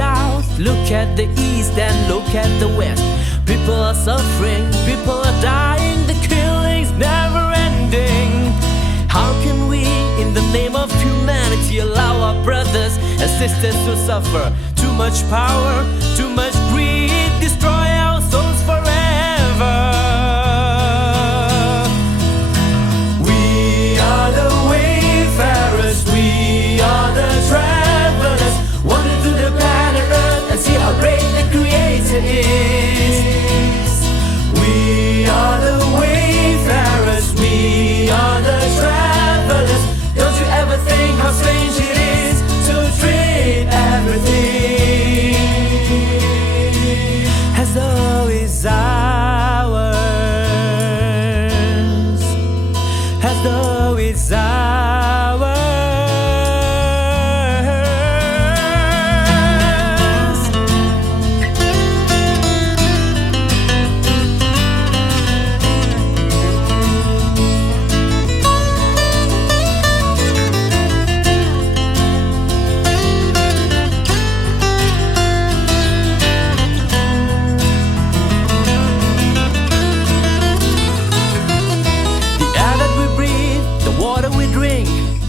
south, look at the east and look at the west. People are suffering, people are dying, the killing's never ending. How can we, in the name of humanity, allow our brothers and sisters to suffer? Too much power, too much greed, destroy our souls forever. We are the wayfarers, we are the travelers, wander to the planet Earth and see how great the Creator is. We are the wayfarers, we are the travelers. Don't you ever think how strange it is to treat everything as though it's ours, as though it's ours.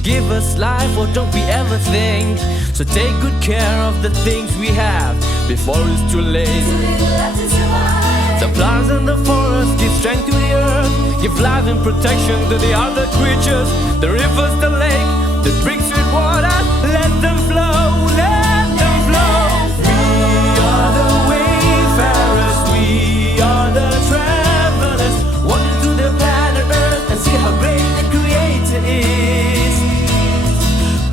Give us life, or don't we ever think? So take good care of the things we have before it's too late. The plants and the forest give strength to the earth, give life and protection to the other creatures. The rivers, the lake, that brings sweet water, let them flow, let them flow. We are the wayfarers, we are the travelers, wander to the planet Earth and see how great the Creator is.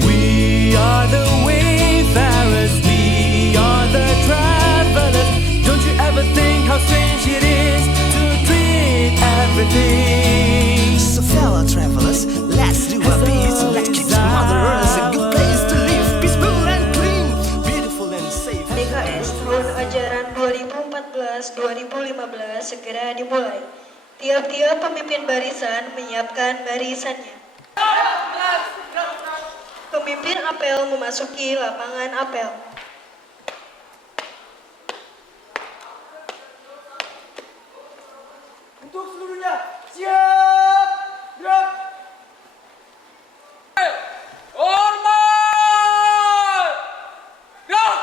We are the wayfarers, we are the travelers. Don't you ever think how strange it is to treat everything? So fellow travelers, let's do a beat. Let's keep some Mother Earth a good place to live, peaceful and clean, beautiful and safe. DKS tahun ajaran 2014-2015 segera dimulai. Tiap-tiap pemimpin barisan menyiapkan barisannya. Pemimpin apel memasuki lapangan apel. Untuk seluruhnya, siap, gerak. Hormat! Gerak!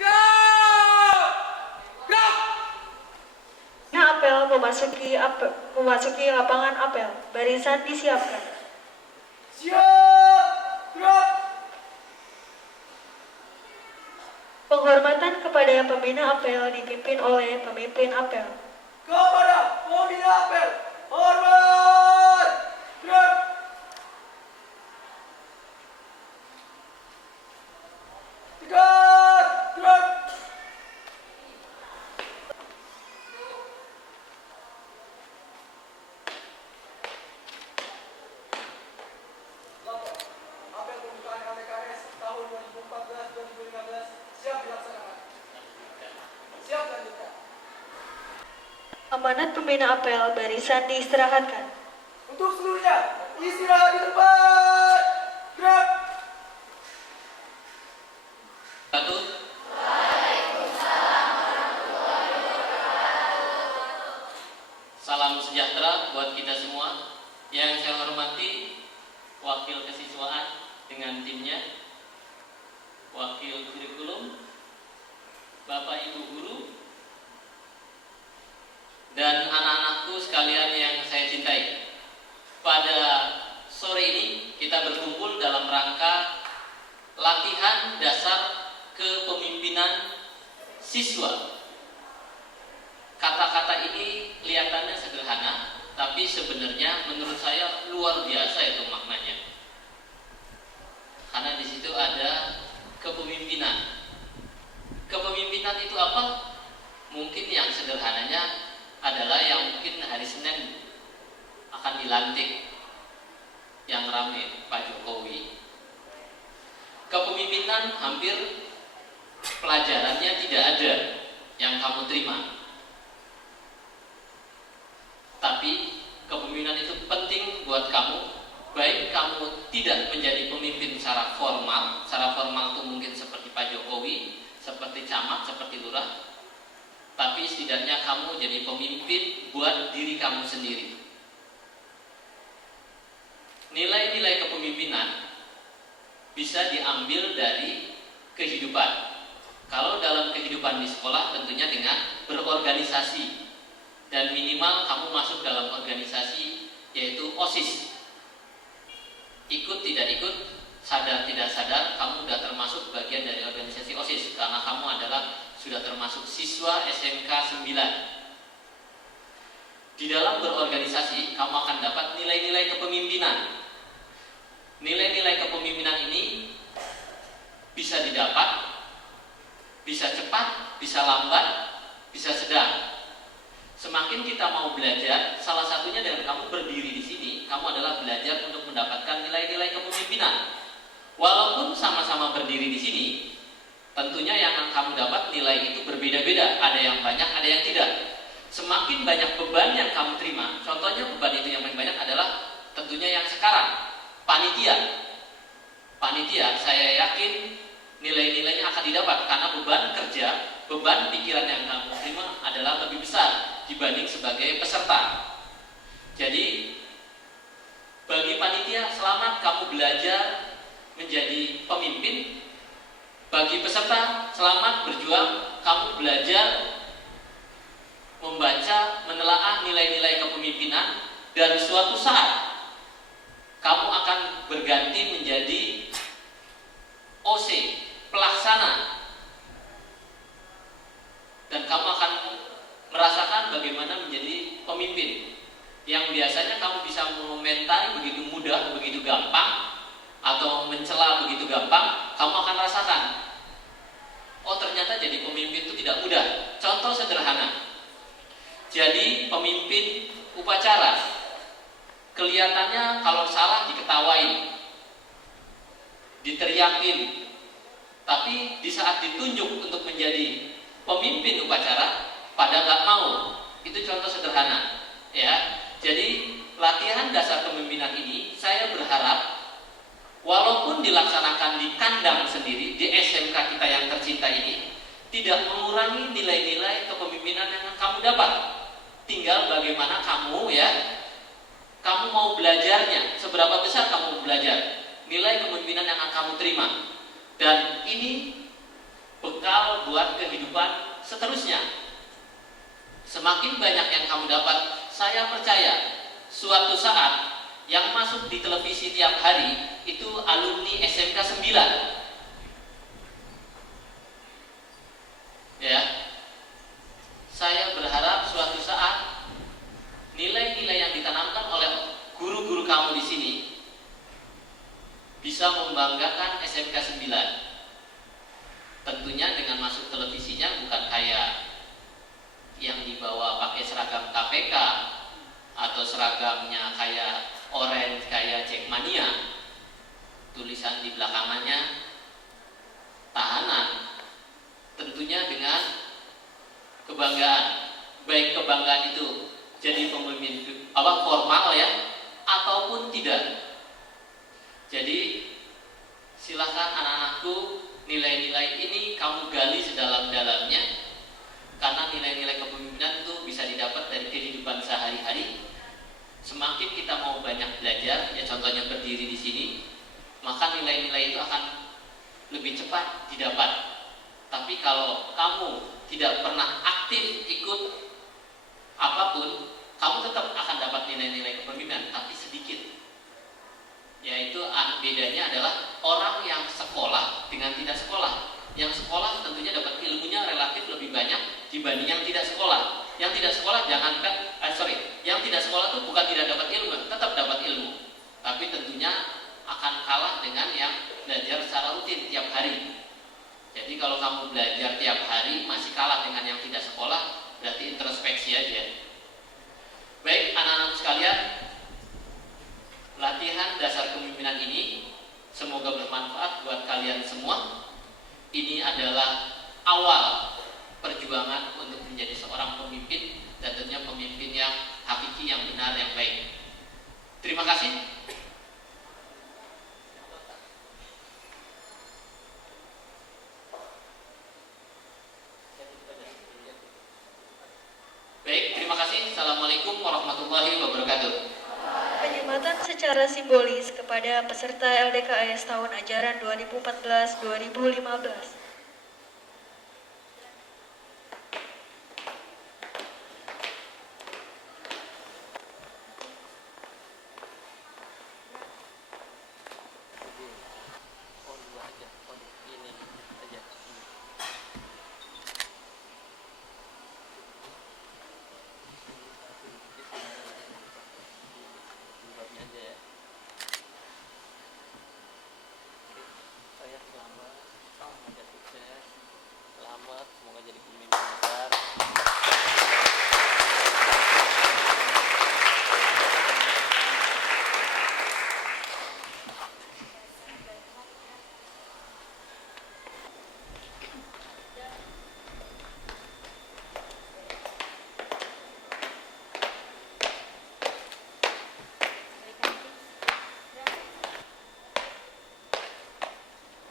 Gerak! Gerak! Apel memasuki lapangan apel. Barisan disiapkan. Siap, gerak. Penghormatan kepada pembina apel dipimpin oleh pemimpin apel. Kepada pembina apel, hormat! Gerak! Tegak! Gerak! Apel pembukaan LTKS tahun 2014-2015 siap dilaksanakan. Siap lanjutkan. Amanat pembina apel barisan diistirahatkan. Untuk seluruhnya, istirahat di tempat. Gerak. Salam sejahtera buat kita semua. Yang saya hormati Wakil Kesiswaan dengan timnya, Wakil Kurikulum, Bapak Ibu Guru, dan anak-anakku sekalian yang saya cintai. Pada sore ini kita berkumpul dalam rangka latihan dasar kepemimpinan siswa. Kata-kata ini kelihatannya sederhana, tapi sebenarnya menurut saya luar biasa itu maknanya. Karena di situ ada kepemimpinan. Kepemimpinan itu apa? Mungkin yang sederhananya adalah yang mungkin hari Senin akan dilantik, yang rame Pak Jokowi. Kepemimpinan hampir pelajarannya tidak ada yang kamu terima. Tapi kepemimpinan itu penting buat kamu, baik kamu tidak menjadi pemimpin secara formal itu mungkin seperti Pak Jokowi, seperti camat, seperti lurah, tapi setidaknya kamu jadi pemimpin buat diri kamu sendiri. Nilai-nilai kepemimpinan bisa diambil dari kehidupan. Kalau dalam kehidupan di sekolah tentunya dengan berorganisasi, dan minimal kamu masuk dalam organisasi yaitu OSIS. Ikut tidak ikut, sadar tidak sadar, kamu sudah termasuk bagian dari organisasi OSIS karena kamu adalah sudah termasuk siswa SMK 9. Di dalam berorganisasi, kamu akan dapat nilai-nilai kepemimpinan. Nilai-nilai kepemimpinan ini bisa didapat, bisa cepat, bisa lambat, bisa sedang. Semakin kita mau belajar, salah satunya dengan kamu berdiri di sini, kamu adalah belajar untuk mendapatkan nilai-nilai kepemimpinan. Walaupun sama-sama berdiri di sini, tentunya yang akan kamu dapat nilai itu berbeda-beda. Ada yang banyak, ada yang tidak. Semakin banyak beban yang kamu terima, contohnya beban itu yang paling banyak adalah tentunya yang sekarang, panitia. Panitia, saya yakin nilai-nilainya akan didapat karena beban kerja, beban pikiran yang kamu terima adalah lebih besar dibanding sebagai peserta. Jadi bagi panitia, selamat kamu belajar menjadi pemimpin. Bagi peserta, selamat berjuang kamu belajar membaca, menelaah nilai-nilai kepemimpinan, dan suatu saat kamu akan berganti menjadi OC, pelaksana, dan kamu akan merasakan bagaimana menjadi pemimpin yang biasanya kamu bisa mengomentari begitu mudah, begitu gampang, atau mencela begitu gampang. Kamu akan rasakan, oh ternyata jadi pemimpin itu tidak mudah. Contoh sederhana, jadi pemimpin upacara, kelihatannya kalau salah diketawain, diteriakin, tapi di saat ditunjuk untuk menjadi pemimpin upacara, pada nggak mau. Itu contoh sederhana, ya. Jadi latihan dasar kepemimpinan ini saya berharap walaupun dilaksanakan di kandang sendiri, di SMK kita yang tercinta ini, tidak mengurangi nilai-nilai kepemimpinan yang kamu dapat. Tinggal bagaimana kamu, ya, kamu mau belajarnya, seberapa besar kamu belajar, nilai kepemimpinan yang akan kamu terima. Dan ini bekal buat kehidupan seterusnya. Semakin banyak yang kamu dapat, saya percaya suatu saat yang masuk di televisi tiap hari itu alumni SMK 9. Ya. Saya berharap suatu saat nilai-nilai yang ditanamkan oleh guru-guru kamu di sini bisa membanggakan SMK 9. Tentunya dengan masuk televisinya bukan kayak yang dibawa pakai seragam KPK atau seragamnya kayak orange kayak Jackmania, tulisan di belakangannya tahanan. Tentunya dengan kebanggaan, baik kebanggaan itu jadi pemimpin formal, ya, ataupun tidak. Jadi silakan anak-anakku, nilai-nilai ini kamu gali sedalam-dalamnya, karena nilai-nilai kepemimpinan itu bisa didapat dari kehidupan sehari-hari. Semakin kita mau banyak belajar, ya contohnya berdiri di sini, maka nilai-nilai itu akan lebih cepat didapat. Tapi kalau kamu tidak pernah aktif ikut apapun, kamu tetap akan dapat nilai-nilai kepemimpinan, tapi sedikit. Yaitu bedanya adalah orang yang sekolah dengan tidak sekolah. Yang sekolah tentunya dapat ilmunya relatif lebih banyak dibanding yang tidak sekolah. Yang tidak sekolah yang tidak sekolah itu bukan tidak dapat ilmu, tetap dapat ilmu, tapi tentunya akan kalah dengan yang belajar secara rutin tiap hari. Jadi kalau kamu belajar tiap hari masih kalah dengan yang tidak sekolah, berarti introspeksi aja. Baik anak-anak sekalian, latihan dasar kepemimpinan ini semoga bermanfaat buat kalian semua. Ini adalah awal perjuangan untuk menjadi seorang pemimpin, dan tentunya pemimpin yang hakiki, yang benar, yang baik. Terima kasih. secara simbolis kepada peserta LDKS tahun ajaran 2014-2015. Semoga jadi pemimpin besar.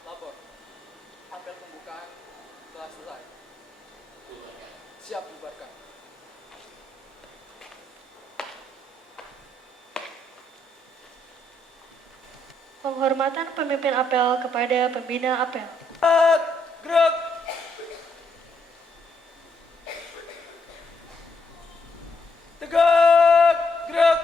Lapor. Apel pembukaan kelas selesai. Siap bubarkan. Penghormatan pemimpin apel kepada pembina apel. Gerak. Tegak. Gerak.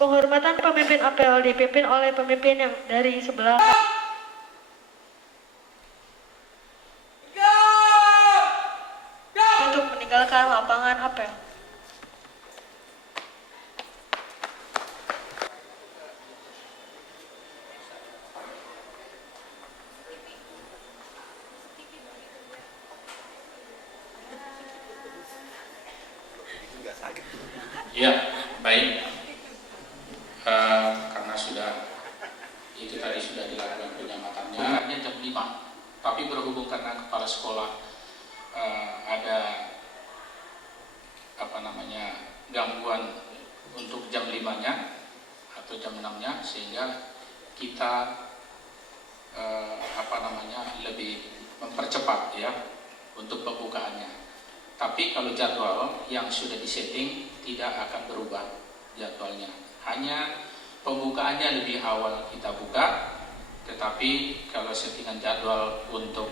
Penghormatan pemimpin apel dipimpin oleh pemimpin yang dari sebelah untuk meninggalkan lapangan apel. Ya, baik. Karena itu tadi sudah dilakukan penyamatannya. Hanya jam 5. Tapi berhubung karena kepala sekolah ada gangguan untuk jam 5-nya atau jam 6-nya, sehingga kita lebih mempercepat ya untuk pembukaannya. Tapi kalau jadwal yang sudah disetting tidak akan berubah jadwalnya. Hanya pembukaannya lebih awal kita buka, tetapi kalau settingan jadwal untuk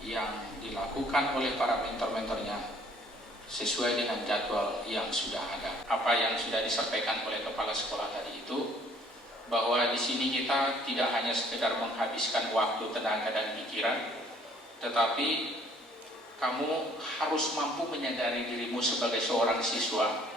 yang dilakukan oleh para mentor-mentornya sesuai dengan jadwal yang sudah ada. Apa yang sudah disampaikan oleh kepala sekolah tadi itu, bahwa di sini kita tidak hanya sekedar menghabiskan waktu, tenaga, dan pikiran, tetapi kamu harus mampu menyadari dirimu sebagai seorang siswa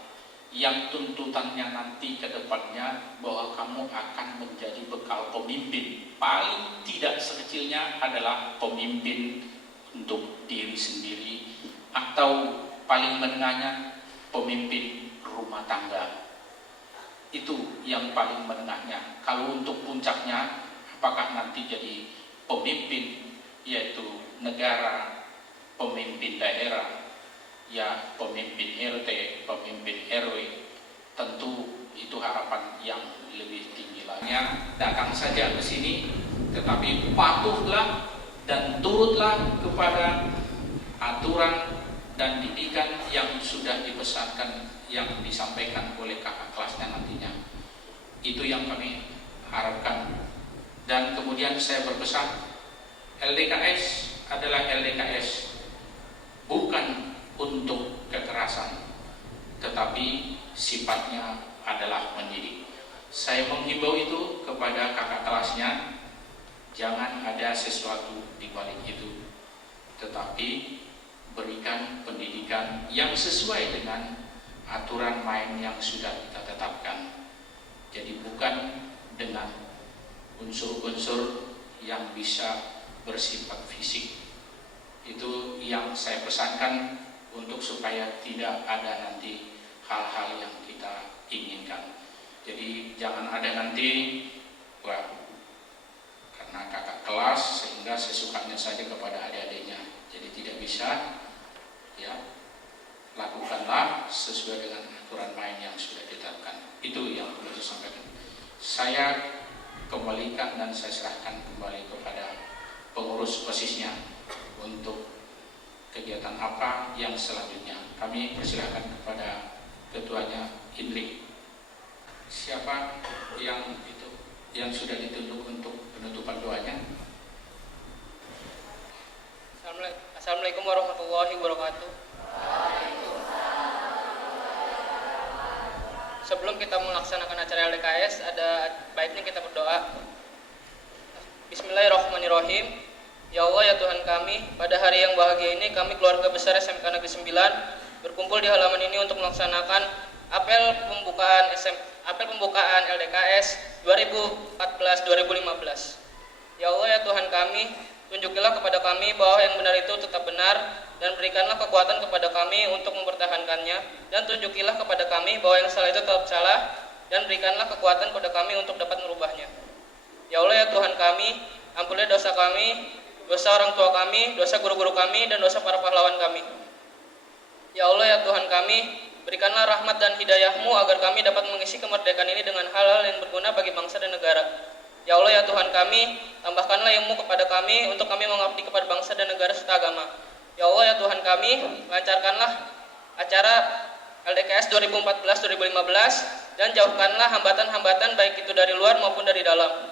yang tuntutannya nanti ke depannya bahwa kamu akan menjadi bekal pemimpin. Paling tidak sekecilnya adalah pemimpin untuk diri sendiri, atau paling menengahnya pemimpin rumah tangga. Itu yang paling menengahnya. Kalau untuk puncaknya, apakah nanti jadi pemimpin, yaitu negara, pemimpin daerah, ya pemimpin RT, pemimpin RW, tentu itu harapan yang lebih tinggi lagi. Datang saja ke sini, tetapi patuhlah dan turutlah kepada aturan dan didikan yang sudah dipesankan, yang disampaikan oleh kakak kelasnya nantinya. Itu yang kami harapkan. Dan kemudian saya berpesan, LDKS adalah LDKS bukan untuk kekerasan, tetapi sifatnya adalah mendidik. Saya menghimbau itu kepada kakak kelasnya, jangan ada sesuatu di balik itu, tetapi berikan pendidikan yang sesuai dengan aturan main yang sudah kita tetapkan. Jadi bukan dengan unsur-unsur yang bisa bersifat fisik. Itu yang saya pesankan, untuk supaya tidak ada nanti hal-hal yang kita inginkan. Jadi jangan ada nanti karena kakak kelas sehingga sesukanya saja kepada adik-adiknya. Jadi tidak bisa, ya, lakukanlah sesuai dengan aturan main yang sudah ditetapkan. Itu yang perlu saya sampaikan. saya kembalikan dan saya serahkan kembali kepada pengurus OSIS-nya untuk kegiatan apa yang selanjutnya. Kami persilahkan kepada ketuanya Indri. Siapa yang sudah ditunjuk untuk penutupan doanya? Assalamualaikum warahmatullahi wabarakatuh. Sebelum kita melaksanakan acara LDKS, ada baiknya kita berdoa. Bismillahirrahmanirrahim. Ya Allah, ya Tuhan kami, pada hari yang bahagia ini kami keluarga besar SMK Negeri 9 berkumpul di halaman ini untuk melaksanakan apel pembukaan LDKS 2014-2015. Ya Allah, ya Tuhan kami, tunjukilah kepada kami bahwa yang benar itu tetap benar, dan berikanlah kekuatan kepada kami untuk mempertahankannya, dan tunjukilah kepada kami bahwa yang salah itu tetap salah, dan berikanlah kekuatan kepada kami untuk dapat merubahnya. Ya Allah, ya Tuhan kami, ampunilah dosa kami, dosa orang tua kami, dosa guru-guru kami, dan dosa para pahlawan kami. Ya Allah, ya Tuhan kami, berikanlah rahmat dan hidayah-Mu agar kami dapat mengisi kemerdekaan ini dengan hal-hal yang berguna bagi bangsa dan negara. Ya Allah, ya Tuhan kami, tambahkanlah ilmu kepada kami untuk kami mengabdi kepada bangsa dan negara serta agama. Ya Allah, ya Tuhan kami, lancarkanlah acara LDKS 2014-2015 dan jauhkanlah hambatan-hambatan baik itu dari luar maupun dari dalam.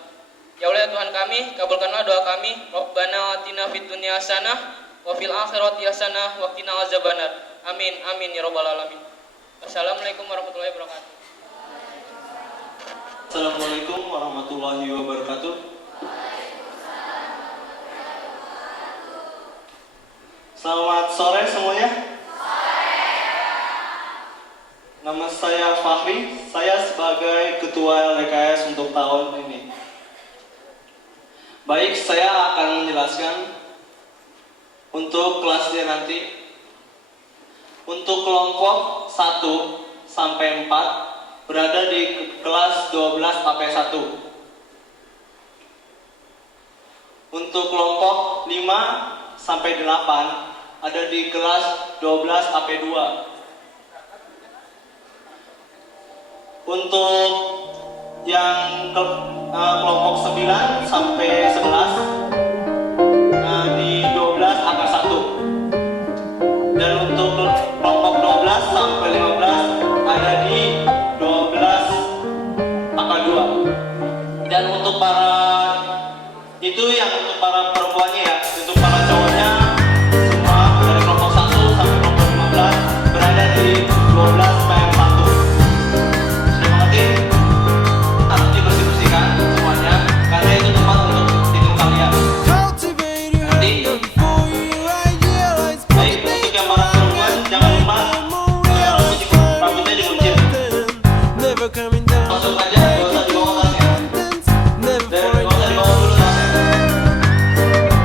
Ya Allah, ya Tuhan kami, kabulkanlah doa kami. Rabbana atina fid dunya hasanah wa fil akhirati hasanah wa qina azabannar. Amin amin ya rabbal alamin. Assalamualaikum warahmatullahi wabarakatuh. Assalamualaikum warahmatullahi wabarakatuh. Selamat sore semuanya. Nama saya Fahri, saya sebagai Ketua LDKS untuk tahun ini. Baik, saya akan menjelaskan untuk kelasnya nanti. Untuk kelompok 1 sampai 4 berada di kelas 12 AP1. Untuk kelompok 5 sampai 8 ada di kelas 12 AP2. Untuk yang kelompok 9 sampai 11 di 12 AP1. Dan untuk kelompok 12 sampai 15 ada di 12 AP2. Dan untuk para itu yang untuk para perempuannya ya, untuk para cowoknya semua dari kelompok 1 sampai kelompok 15 berada di 12 PM1. Sudah mengerti? Harus dibersih-bersihkan semuanya karena itu tempat untuk tidur kalian. Nanti baik, untuk yang para perempuan jangan lupa rambutnya dikuncir. Masuk aja, gak usah dibawa tasnya. Gak usah dibawa dulu tasnya.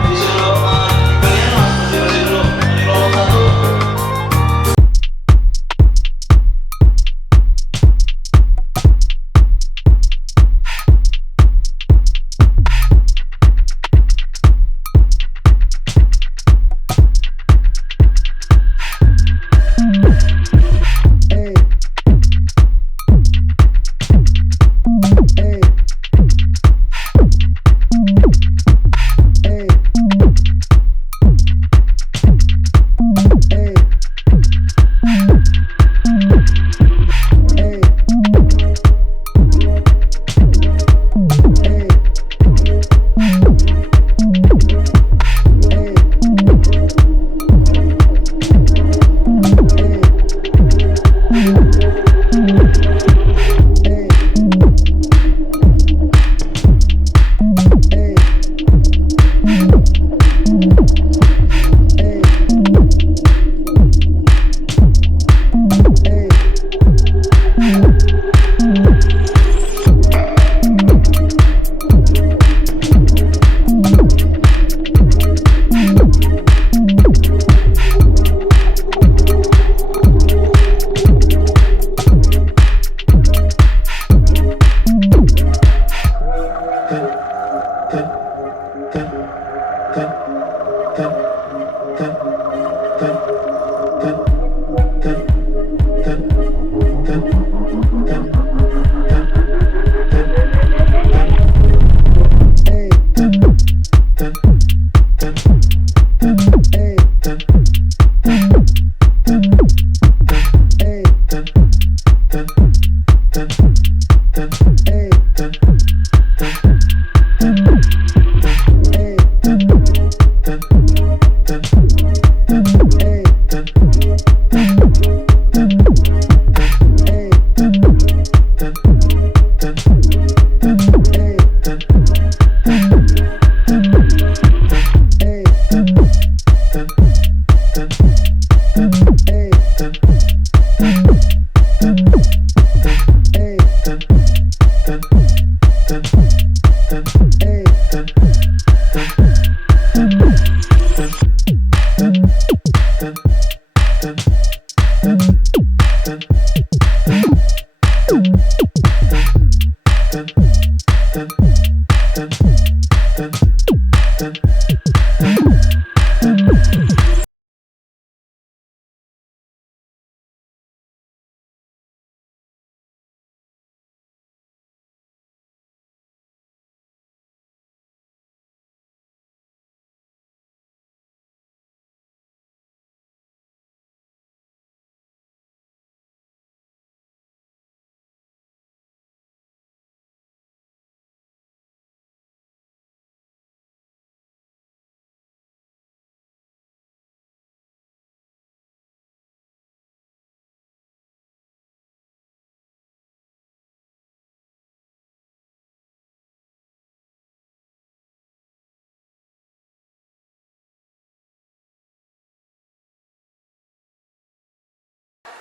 Disuruh kalian harus bersih-bersih dulu. Dari kelompok 1.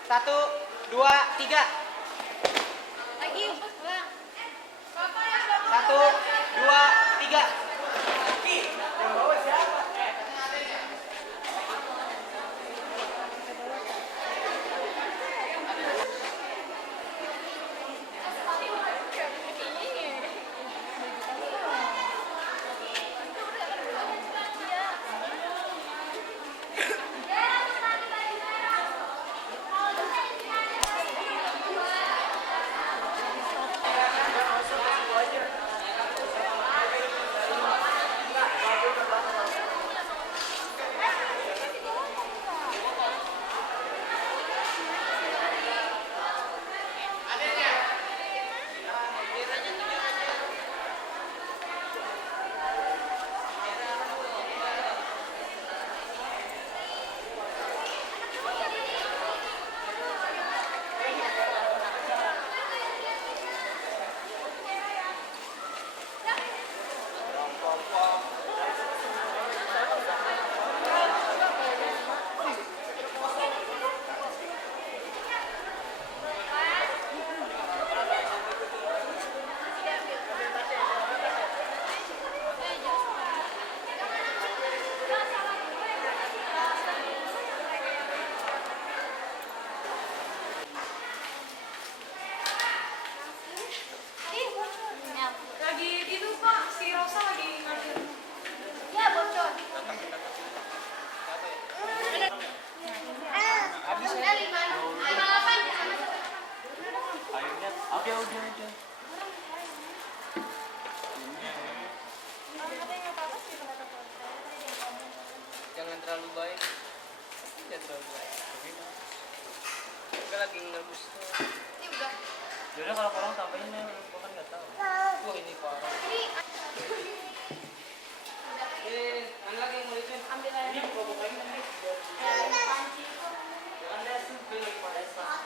Satu, dua, tiga. Lagi. Satu, dua, tiga. Lagi itu Pak, si Rosa lagi ngambil. Ya bocor. Habisnya 58 sama Akhirnya, udah. Jangan terlalu baik. Jangan terlalu baik. Gue lagi ngerebus tuh. Ini udah. Yaudah kalau kurang tambahin ya, gua kan nggak tahu. Wah ini parah. Mana lagi yang mau itu? Ambil aja. Ini buka-bukain nanti. Panci. Anda sudah lagi pada saat.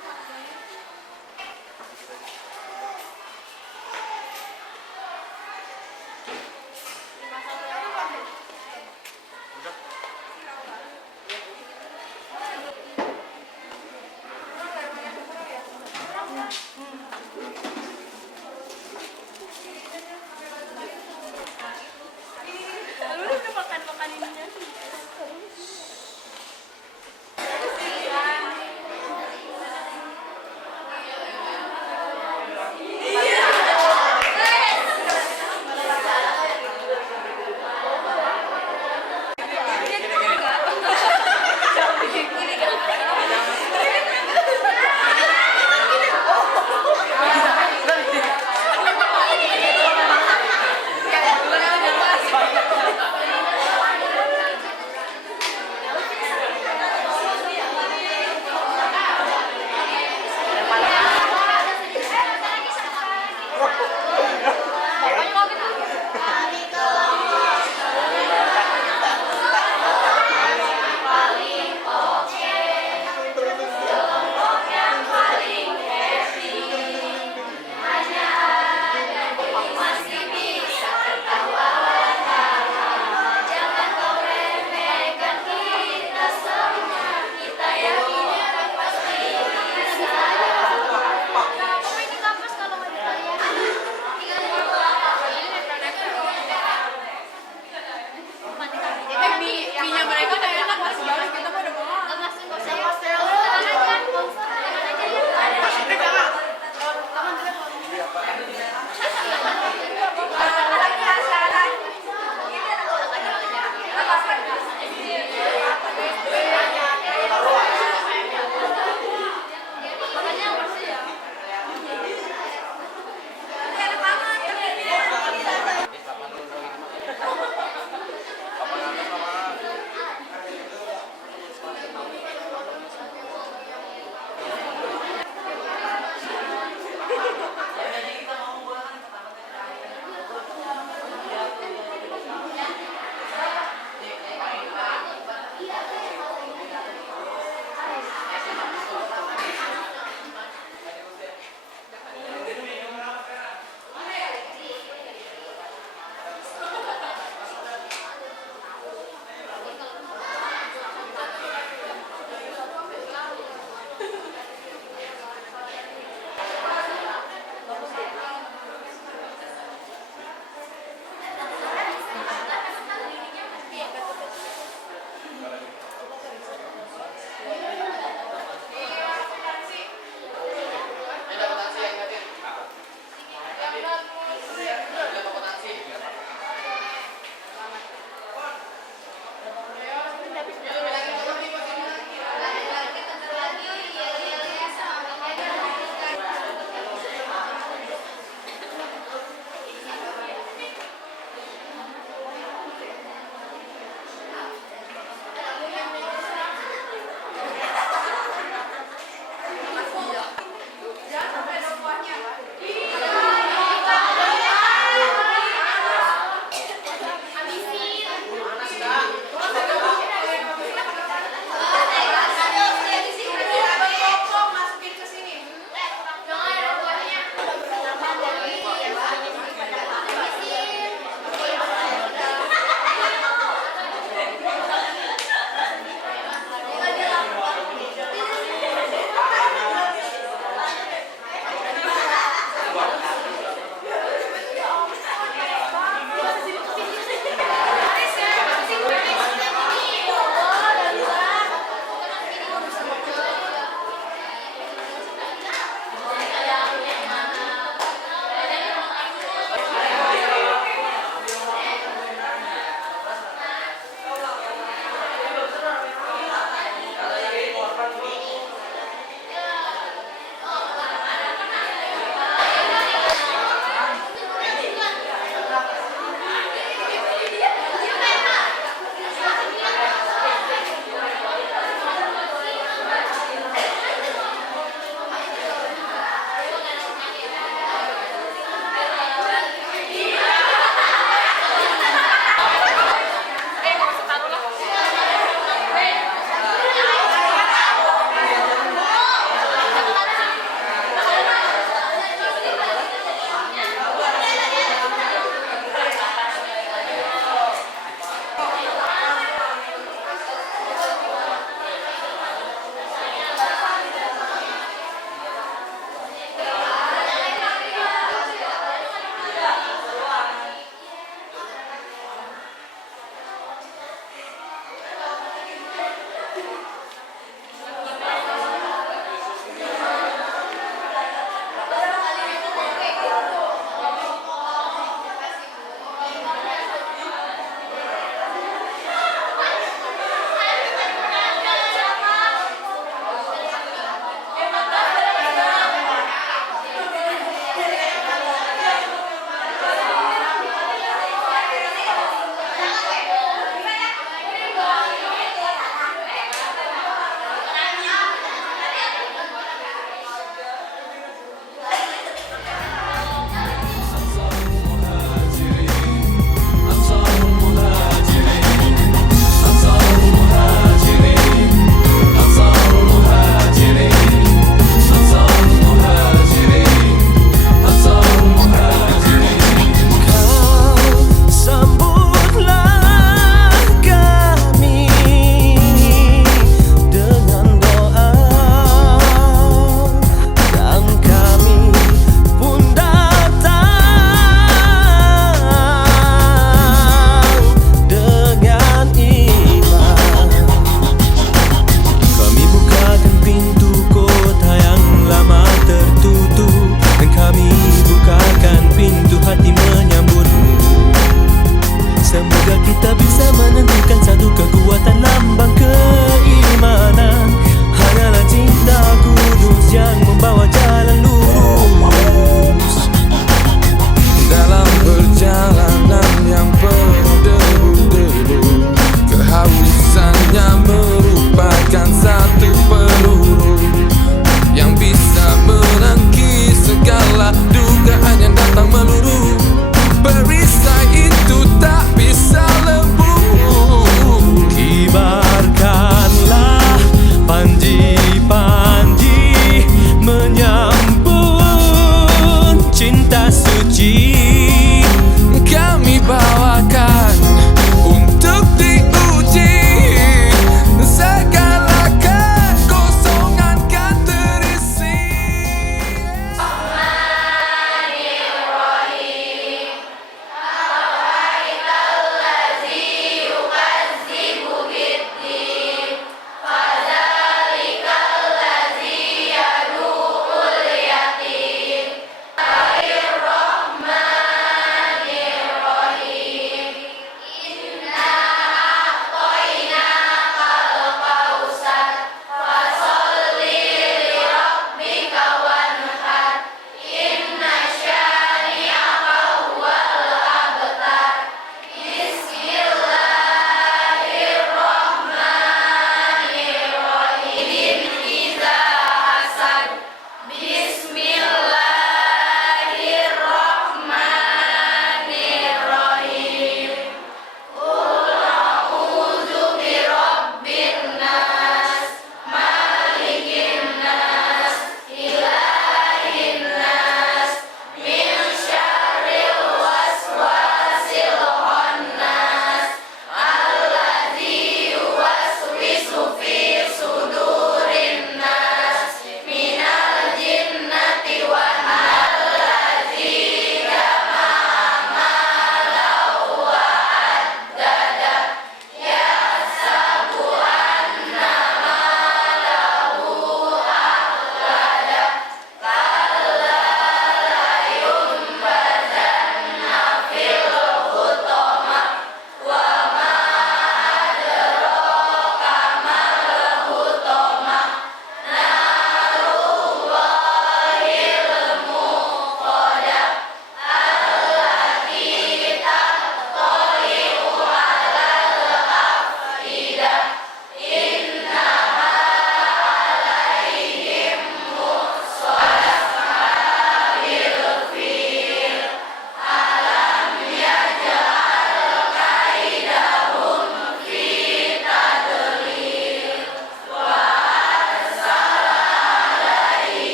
Lu udah makan ininya.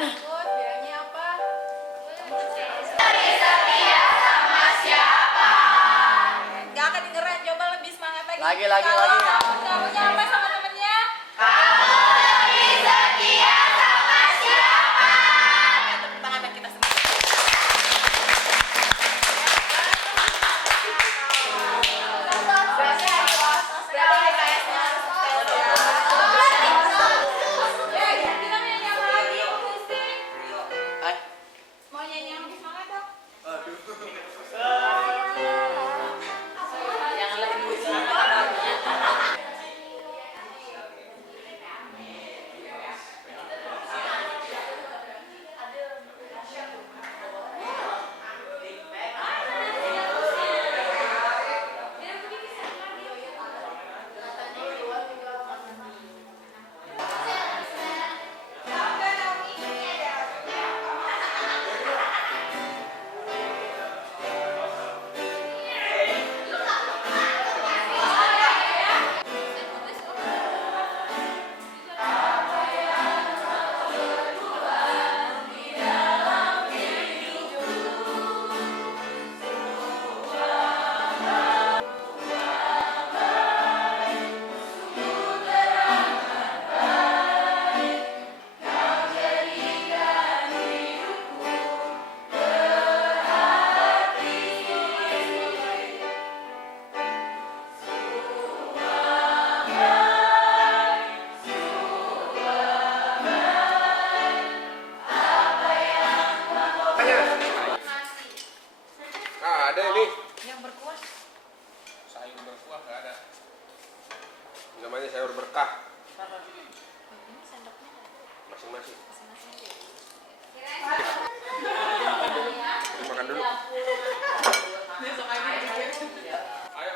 takut, bilangnya apa? Gak akan dengeran, coba lebih semangat lagi. Lagi. Kamunya apa sama temennya? Tepuk tangan buat kita semua. Mau nyanyi yang lebih semangat dong? Ada ini. Yang berkuah. Sayur berkuah nggak ada. Namanya sayur berkah. Sendoknya Masing-masing. masing-masing. Makan dulu. Ayo.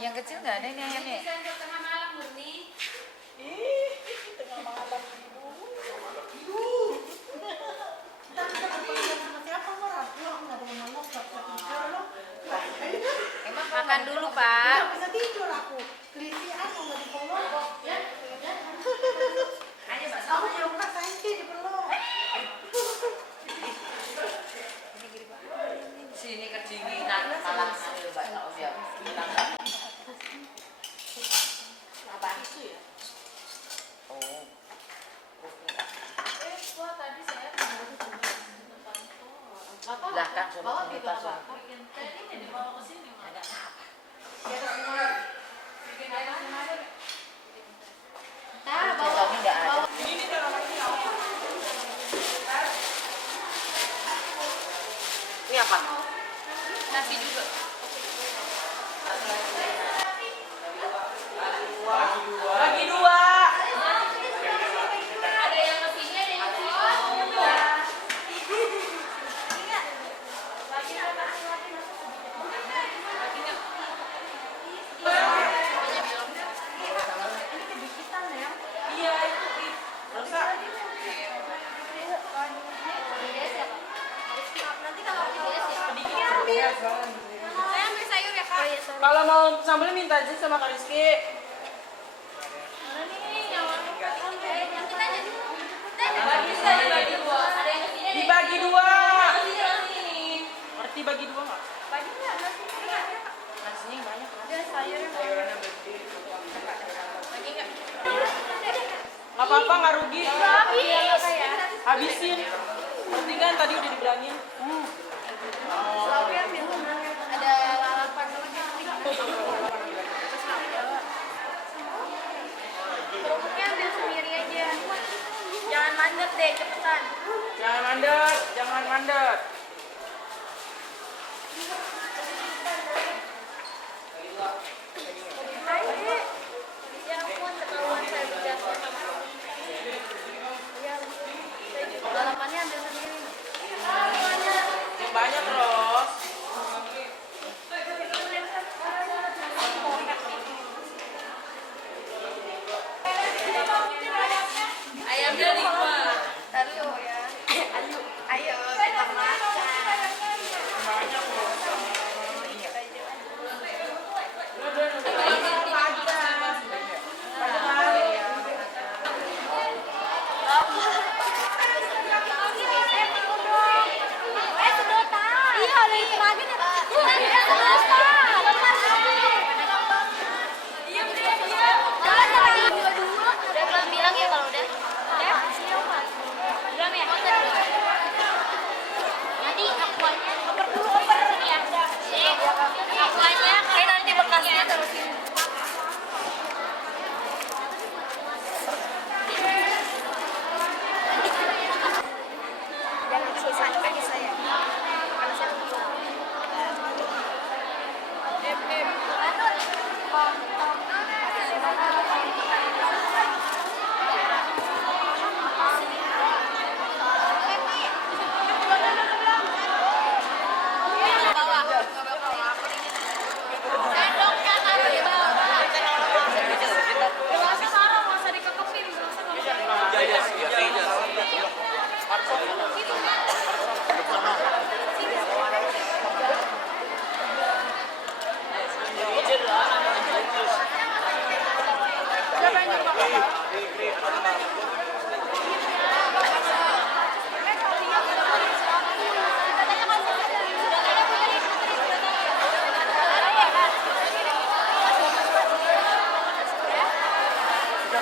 Yang kecil nggak ada ini ayamnya. Tengah malam murni. Emang makan dulu, Pak. Bisa tidur aku. Kelitian mau nggak dipeluk. Aku yang rasain sih dipeluk. Sini kedinginan malah ngambil banyak ya. Apa itu ya? Oh. Tadi saya Lah kan suruh kita suruh. ini dibawa ke sini. Ada apa? Sendoknya nggak ada. Ini apa? Nasi juga. Bagi dua. Ada yang ke sini, ada yang ke sini. Iya itu. Rosa. Nanti kalau sedikit. Saya ambil sayur ya, Kak. Kalau mau sambal minta aja sama Kak Rizky. Mana nih yang mungkin aja. Dibagi dua. Ada yang ke sini, ada yang Dibagi dua. sini. Ngerti bagi dua nggak? Bagi nggak? Nasinya nggak ada. Nasinya banyak. Ada sayurnya. Sayurannya gede. Bagi nggak? Nggak apa-apa, nggak rugi. Habis. Habisin. Penting kan tadi udah dibilangin. Ada lalapan. Kerupuknya ambil sendiri aja. Jangan mandek deh, cepetan. Jangan mandet, jangan mandet. Ayo. Ya ampun, ketahuan saya berjasa. Ya, lalapannya ambil sendiri. Yang banyak, Ros. Ayamnya 5. Taruh ya. Ayo, kita makan.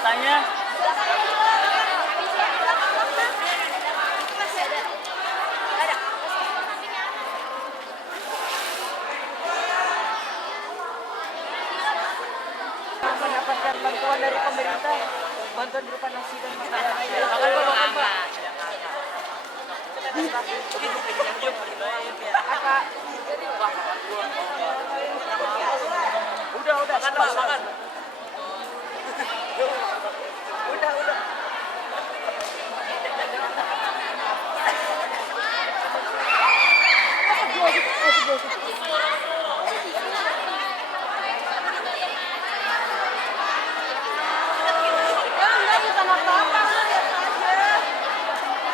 Tanya. Mendapatkan bantuan dari pemerintah, bantuan berupa nasi dan makanan. Udah, makan. Udah.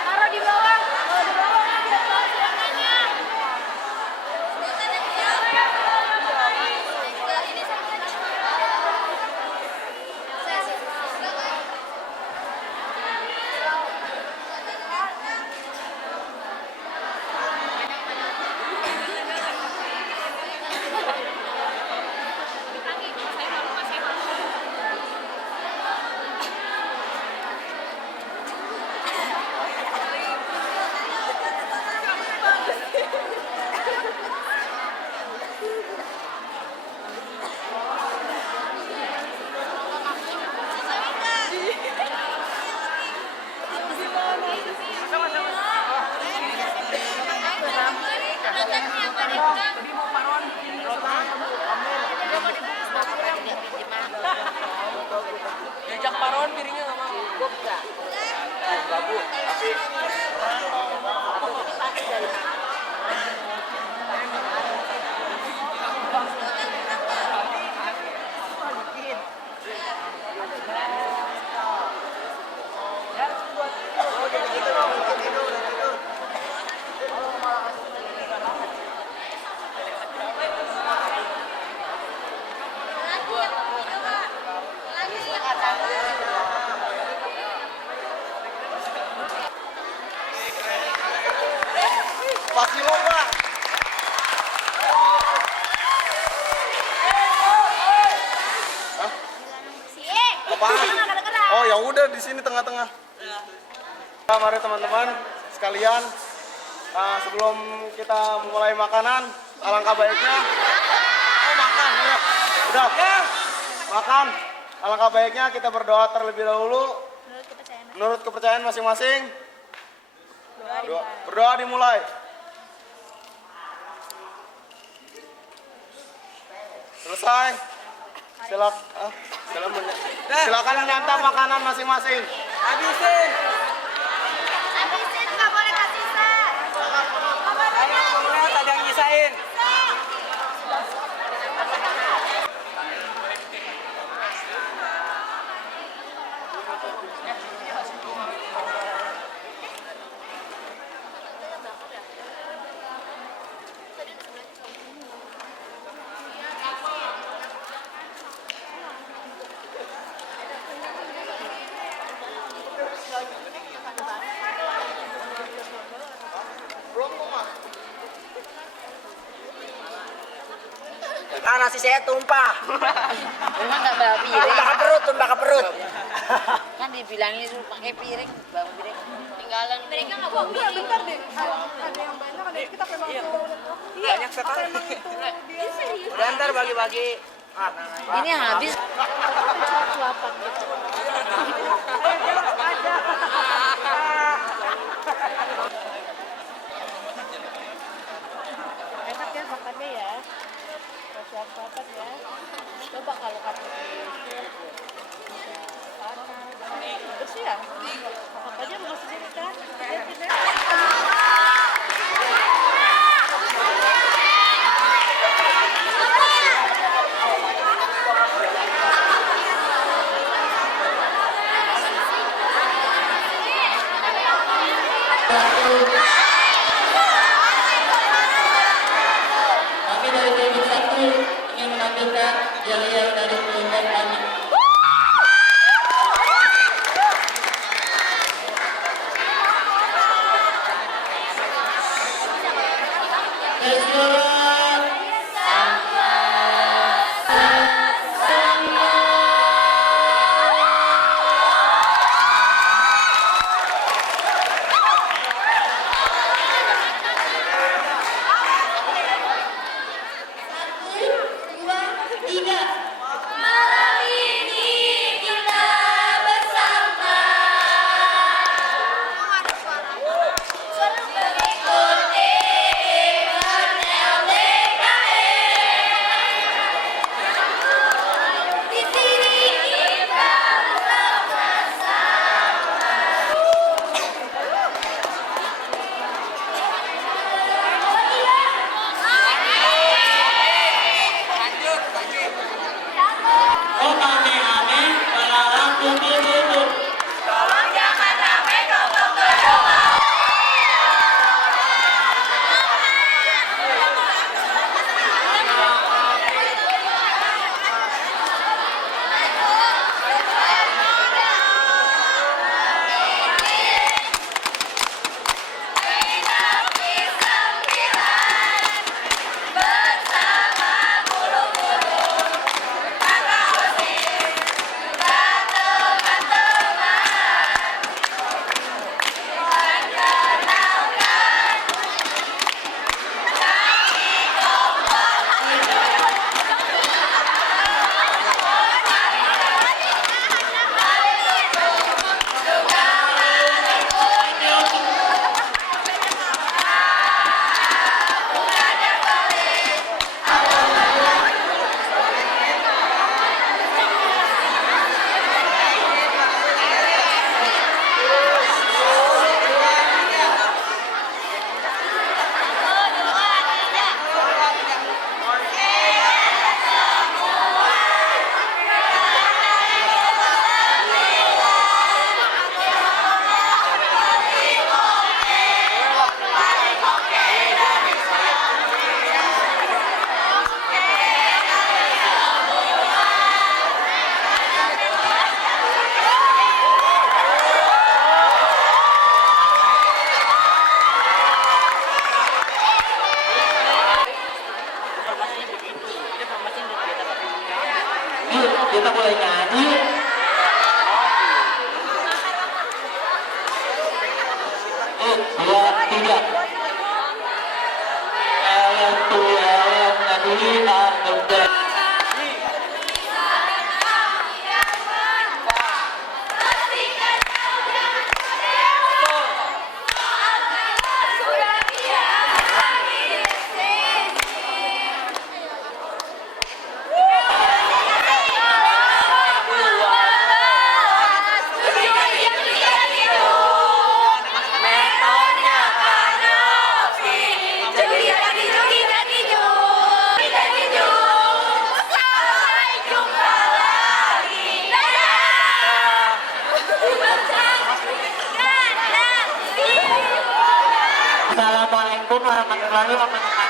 Taruh di bawah. Kalau di bawah kan di atas jangannya. Diajak paron piringnya nggak mau. Babu, tapi Pasti lomba. Oh ya udah di sini tengah-tengah. Mari teman-teman sekalian, sebelum kita memulai makanan, alangkah baiknya makan ya. Udah makan. Alangkah baiknya kita berdoa terlebih dahulu menurut kepercayaan masing-masing. Berdoa dimulai. Selesai. Silakan menyantap makanan masing-masing. habisin. Habisin, nggak boleh kasih sisa. Lihat ada yang nyisain. Nasi saya tumpah. Emang nggak bawa piring? Tumpah ke perut. Kan dibilangin suruh pakai piring, bawa piring. Tinggalan. Mereka nggak bawa piring. Bentar deh, ada yang banyak, ada yang kita memang Banyak sekali. Udah ntar bagi-bagi. Ini habis. enak ya makannya ya. Suap-suapan ya. Coba kalau kamu bersih ya? Makanya mau sendiri kan? Kami dari TV 1 ingin menampilkan yel-yel dari kelompok kami. Malam ini kita bersama mengikuti event LDKE. Di sini kita Oh kami melarang kumpul-kumpul. tolong jangan ramai kelompok kedua. Bersama guru-guru, kakak OSIS, juga teman-teman. Perkenalkan, kami kelompok juga Yuk, kita boleh nyanyi. Dua, tiga. Alam Tuhan nadi aku. Assalamualaikum warahmatullahi wabarakatuh.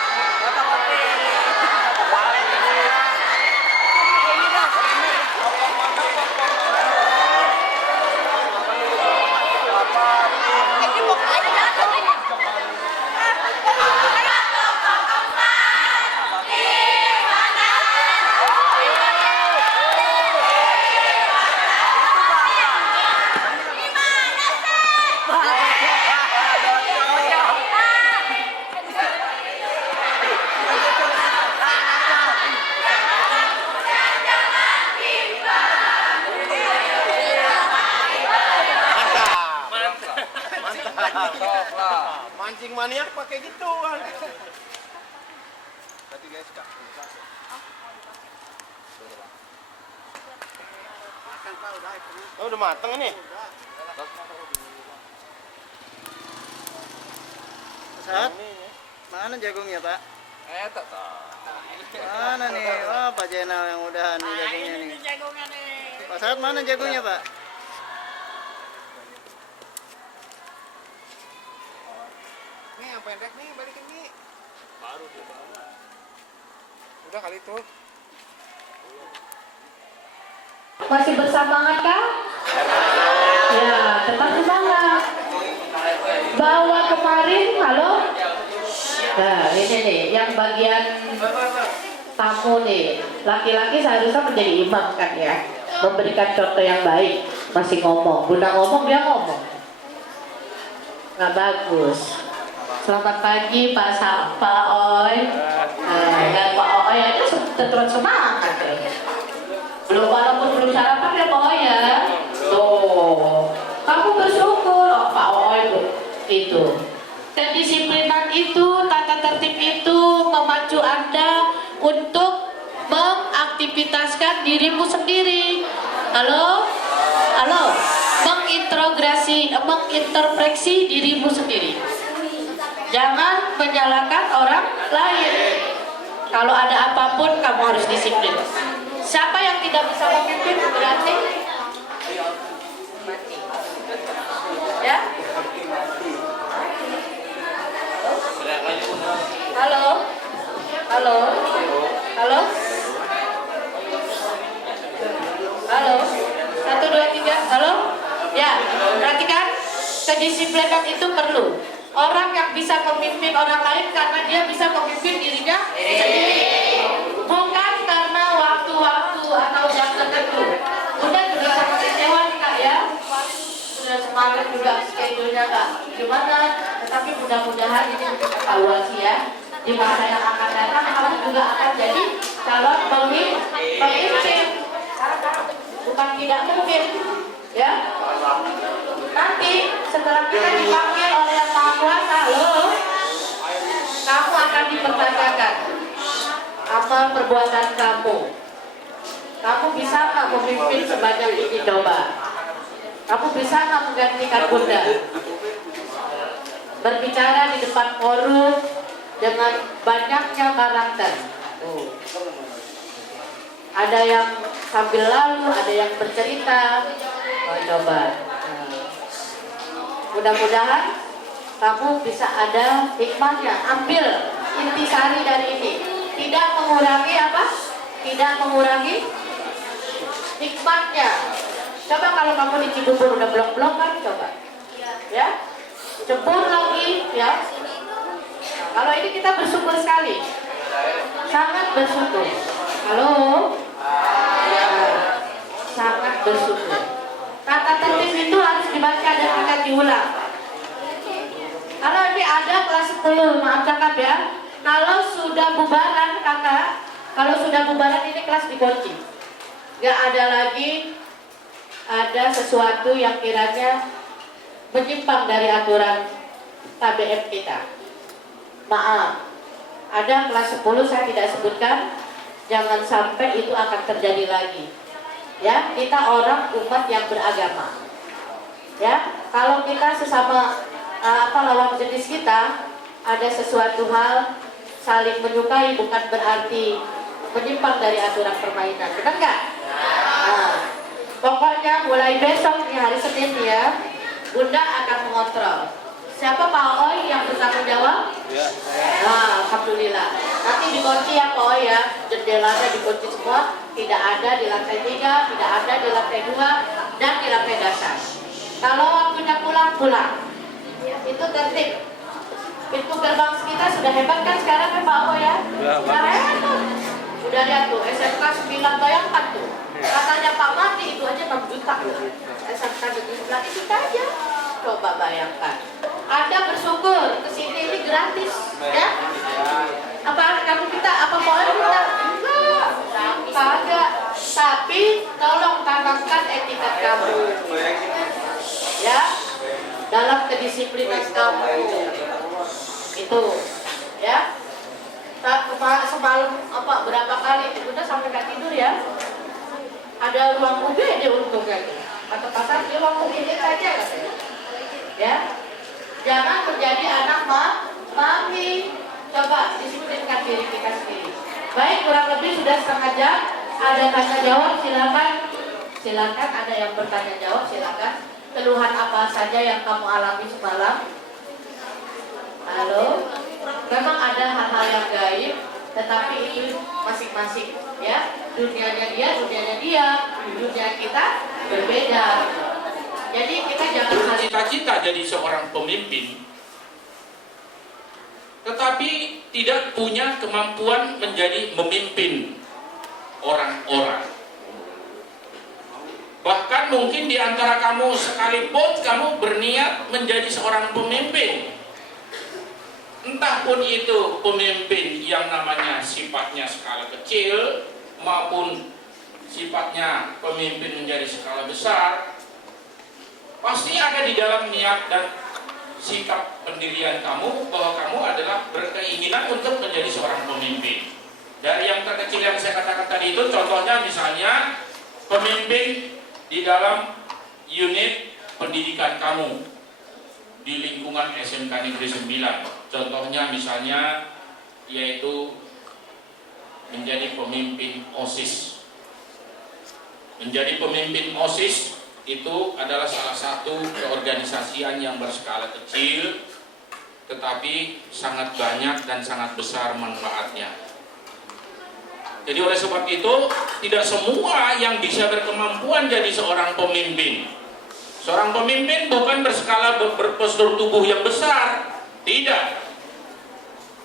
Mancing maniak pakai gituan. Tadi guys, Kak. Oh, udah mateng ini. Saat mana jagungnya, Pak? Tak tahu. Mana nih? Oh, Pak Jenal yang udahan nih jagungnya nih. Pak Saat mana jagungnya, Pak? Nih yang pendek nih, balikin nih. Baru dia bawa. Udah kali itu. Masih bersemangat kah? Ya, tetap semangat. Bawa kemarin, halo? Nah, ini nih, yang bagian tamu nih. Laki-laki seharusnya menjadi imam kan ya, memberikan contoh yang baik. Masih ngomong, bunda ngomong, dia ngomong. Nggak bagus. Selamat pagi Pak Oi. Dan Pak Oi aja tetap semangat ya. Walaupun belum sarapan ya Pak Oi ya. Tuh, kamu bersyukur Pak Oi itu. Kedisiplinan itu, tata tertib itu memacu Anda untuk mengaktivitaskan dirimu sendiri. Halo? Halo? Mengintrospeksi dirimu sendiri. Jangan menyalahkan orang lain. Kalau ada apapun kamu harus disiplin. Siapa yang tidak bisa memimpin berarti mati. Ya? Halo? Halo? Halo? Halo? 1, 2, 3. Halo? Ya, perhatikan, kedisiplinan itu perlu. Orang yang bisa memimpin orang lain karena dia bisa memimpin dirinya sendiri, bukan karena waktu-waktu atau jam tertentu. Bunda juga sangat kecewa nih Kak ya, sudah semangat juga schedule-nya Kak. Gimana? Tetapi mudah-mudahan ini untuk evaluasi ya. Di masa yang akan datang kamu juga akan jadi calon pemimpin. Bukan tidak mungkin ya. Nanti setelah kita dipanggil oleh Yang Maha Kuasa, loh, kamu akan dipertanyakan amal perbuatan kamu. Kamu bisa nggak memimpin sebanyak ini coba? Kamu bisa nggak menggantikan Bunda? Berbicara di depan forum dengan banyaknya karakter. Ada yang sambil lalu, ada yang bercerita. Coba. Mudah-mudahan kamu bisa ada hikmahnya. Ambil intisari dari ini. Tidak mengurangi apa? Tidak mengurangi hikmahnya. Coba kalau kamu di Cibubur udah blok-blok kan, coba. Ya, cebur lagi, ya. Nah, kalau ini kita bersyukur sekali, sangat bersyukur. Halo, ya, sangat bersyukur. Kata tertib itu harus dibaca dan kita diulang. Kalau ini ada kelas 10, maaf cakap ya. Kalau sudah bubaran kakak, kalau sudah bubaran ini kelas dikunci. Gak ada lagi ada sesuatu yang kiranya menyimpang dari aturan KBM kita. Maaf, ada kelas 10 saya tidak sebutkan. Jangan sampai itu akan terjadi lagi. Ya, kita orang umat yang beragama. Ya, kalau kita sesama lawan jenis kita ada sesuatu hal saling menyukai bukan berarti menyimpang dari aturan permainan, benar nggak? Nah, pokoknya mulai besok nih hari Senin ya, Bunda akan mengontrol. Siapa Pak Oi yang bertanggung jawab? Ya. Nah, alhamdulillah. Nanti dikunci ya Pak Oi ya, jendelanya dikunci semua. Tidak ada di lantai 3, tidak ada di lantai 2, dan di lantai dasar. Kalau waktunya pulang. Itu tertib. Pintu gerbang kita sudah hebat kan sekarang ya Pak Oi ya? Sudah hebat. Udah lihat tuh, SMK 9 bayangkan tuh. Katanya Pak Mati itu aja 6 juta loh. SMK Negeri 9 itu aja. Coba bayangkan. Anda bersyukur kesini ini gratis, ya? Apa kamu minta? Apa mau minta? Enggak, kagak. Tapi tolong tanamkan etikat kamu, ya, dalam kedisiplinan kamu. Itu, ya. Semalam berapa kali? Udah sampai nggak tidur ya? Ada ruang UGD untungnya. Atau pasar di ruang UGD saja katanya. Ya. Jangan menjadi anak mami. Coba disiplinkan diri kita sendiri. Baik, kurang lebih sudah setengah jam. Ada tanya jawab, silakan. Silakan, ada yang bertanya jawab, silakan. Keluhan apa saja yang kamu alami semalam? Halo. Memang ada hal-hal yang gaib, tetapi itu masing-masing, ya. dunianya dia, dunia kita berbeda. Jadi kita jangan cita-cita jadi seorang pemimpin, tetapi tidak punya kemampuan menjadi memimpin orang-orang. Bahkan mungkin di antara kamu sekalipun kamu berniat menjadi seorang pemimpin, entah pun itu pemimpin yang namanya sifatnya skala kecil maupun sifatnya pemimpin menjadi skala besar, pasti ada di dalam niat dan sikap pendirian kamu bahwa kamu adalah berkeinginan untuk menjadi seorang pemimpin. Dari yang terkecil yang saya katakan tadi itu, contohnya misalnya pemimpin di dalam unit pendidikan kamu di lingkungan SMK Negeri 9. Contohnya misalnya yaitu menjadi pemimpin OSIS. Menjadi pemimpin OSIS itu adalah salah satu keorganisasian yang berskala kecil tetapi sangat banyak dan sangat besar manfaatnya. Jadi oleh sebab itu tidak semua yang bisa berkemampuan jadi seorang pemimpin. Seorang pemimpin bukan berskala berpostur tubuh yang besar, tidak.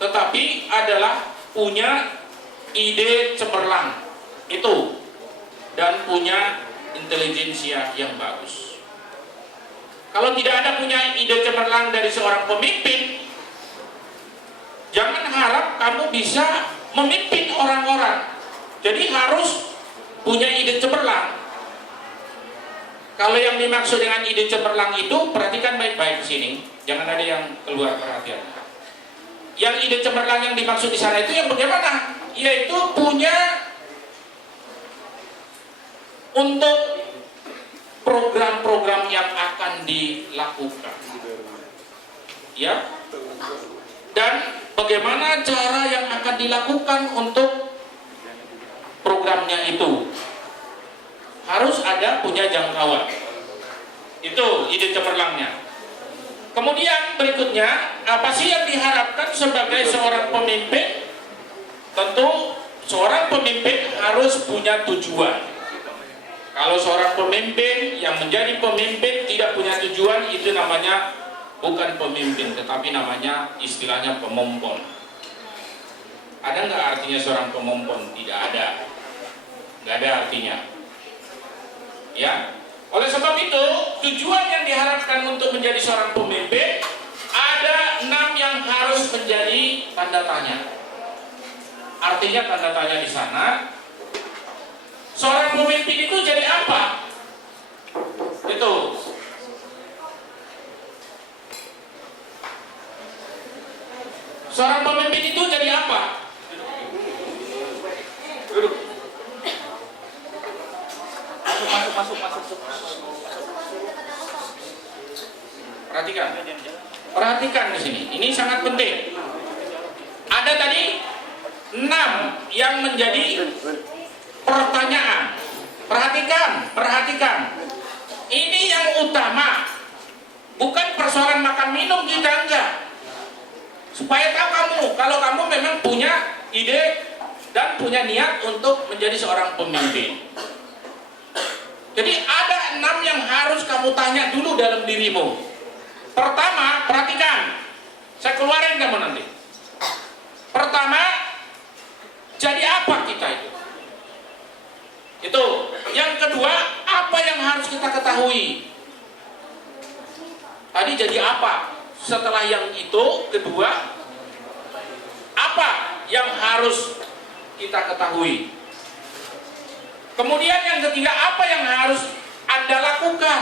Tetapi adalah punya ide cemerlang itu dan punya intelijensia yang bagus. Kalau tidak ada punya ide cemerlang dari seorang pemimpin, jangan harap kamu bisa memimpin orang-orang. Jadi harus punya ide cemerlang. Kalau yang dimaksud dengan ide cemerlang itu, perhatikan baik-baik di sini, jangan ada yang keluar perhatian. Yang ide cemerlang yang dimaksud di sana itu yang bagaimana? Yaitu punya untuk program-program yang akan dilakukan, ya, dan bagaimana cara yang akan dilakukan untuk programnya itu. Harus ada punya jangkauan. Itu ide cemerlangnya. Kemudian berikutnya, apa sih yang diharapkan sebagai seorang pemimpin? Tentu seorang pemimpin harus punya tujuan. Kalau seorang pemimpin yang menjadi pemimpin tidak punya tujuan, itu namanya bukan pemimpin, tetapi namanya istilahnya pemompon. Ada nggak artinya seorang pemompon? Tidak ada. Nggak ada artinya. Ya. Oleh sebab itu, tujuan yang diharapkan untuk menjadi seorang pemimpin ada 6 yang harus menjadi tanda tanya. Artinya tanda tanya di sana, seorang pemimpin itu jadi apa? Itu. Seorang pemimpin itu jadi apa? Duduk. Masuk. Perhatikan di sini. Ini sangat penting. Ada tadi 6 yang menjadi pertanyaan. Perhatikan. Ini yang utama. Bukan persoalan makan minum kita, enggak. Supaya tahu kamu, kalau kamu memang punya ide dan punya niat untuk menjadi seorang pemimpin. Jadi ada 6 yang harus kamu tanya dulu dalam dirimu. Pertama, perhatikan. Saya keluarin kamu nanti. Pertama, jadi apa kita itu? Itu. Yang kedua, apa yang harus kita ketahui? Tadi jadi apa? Setelah yang itu, kedua, apa yang harus kita ketahui? Kemudian yang ketiga, apa yang harus Anda lakukan?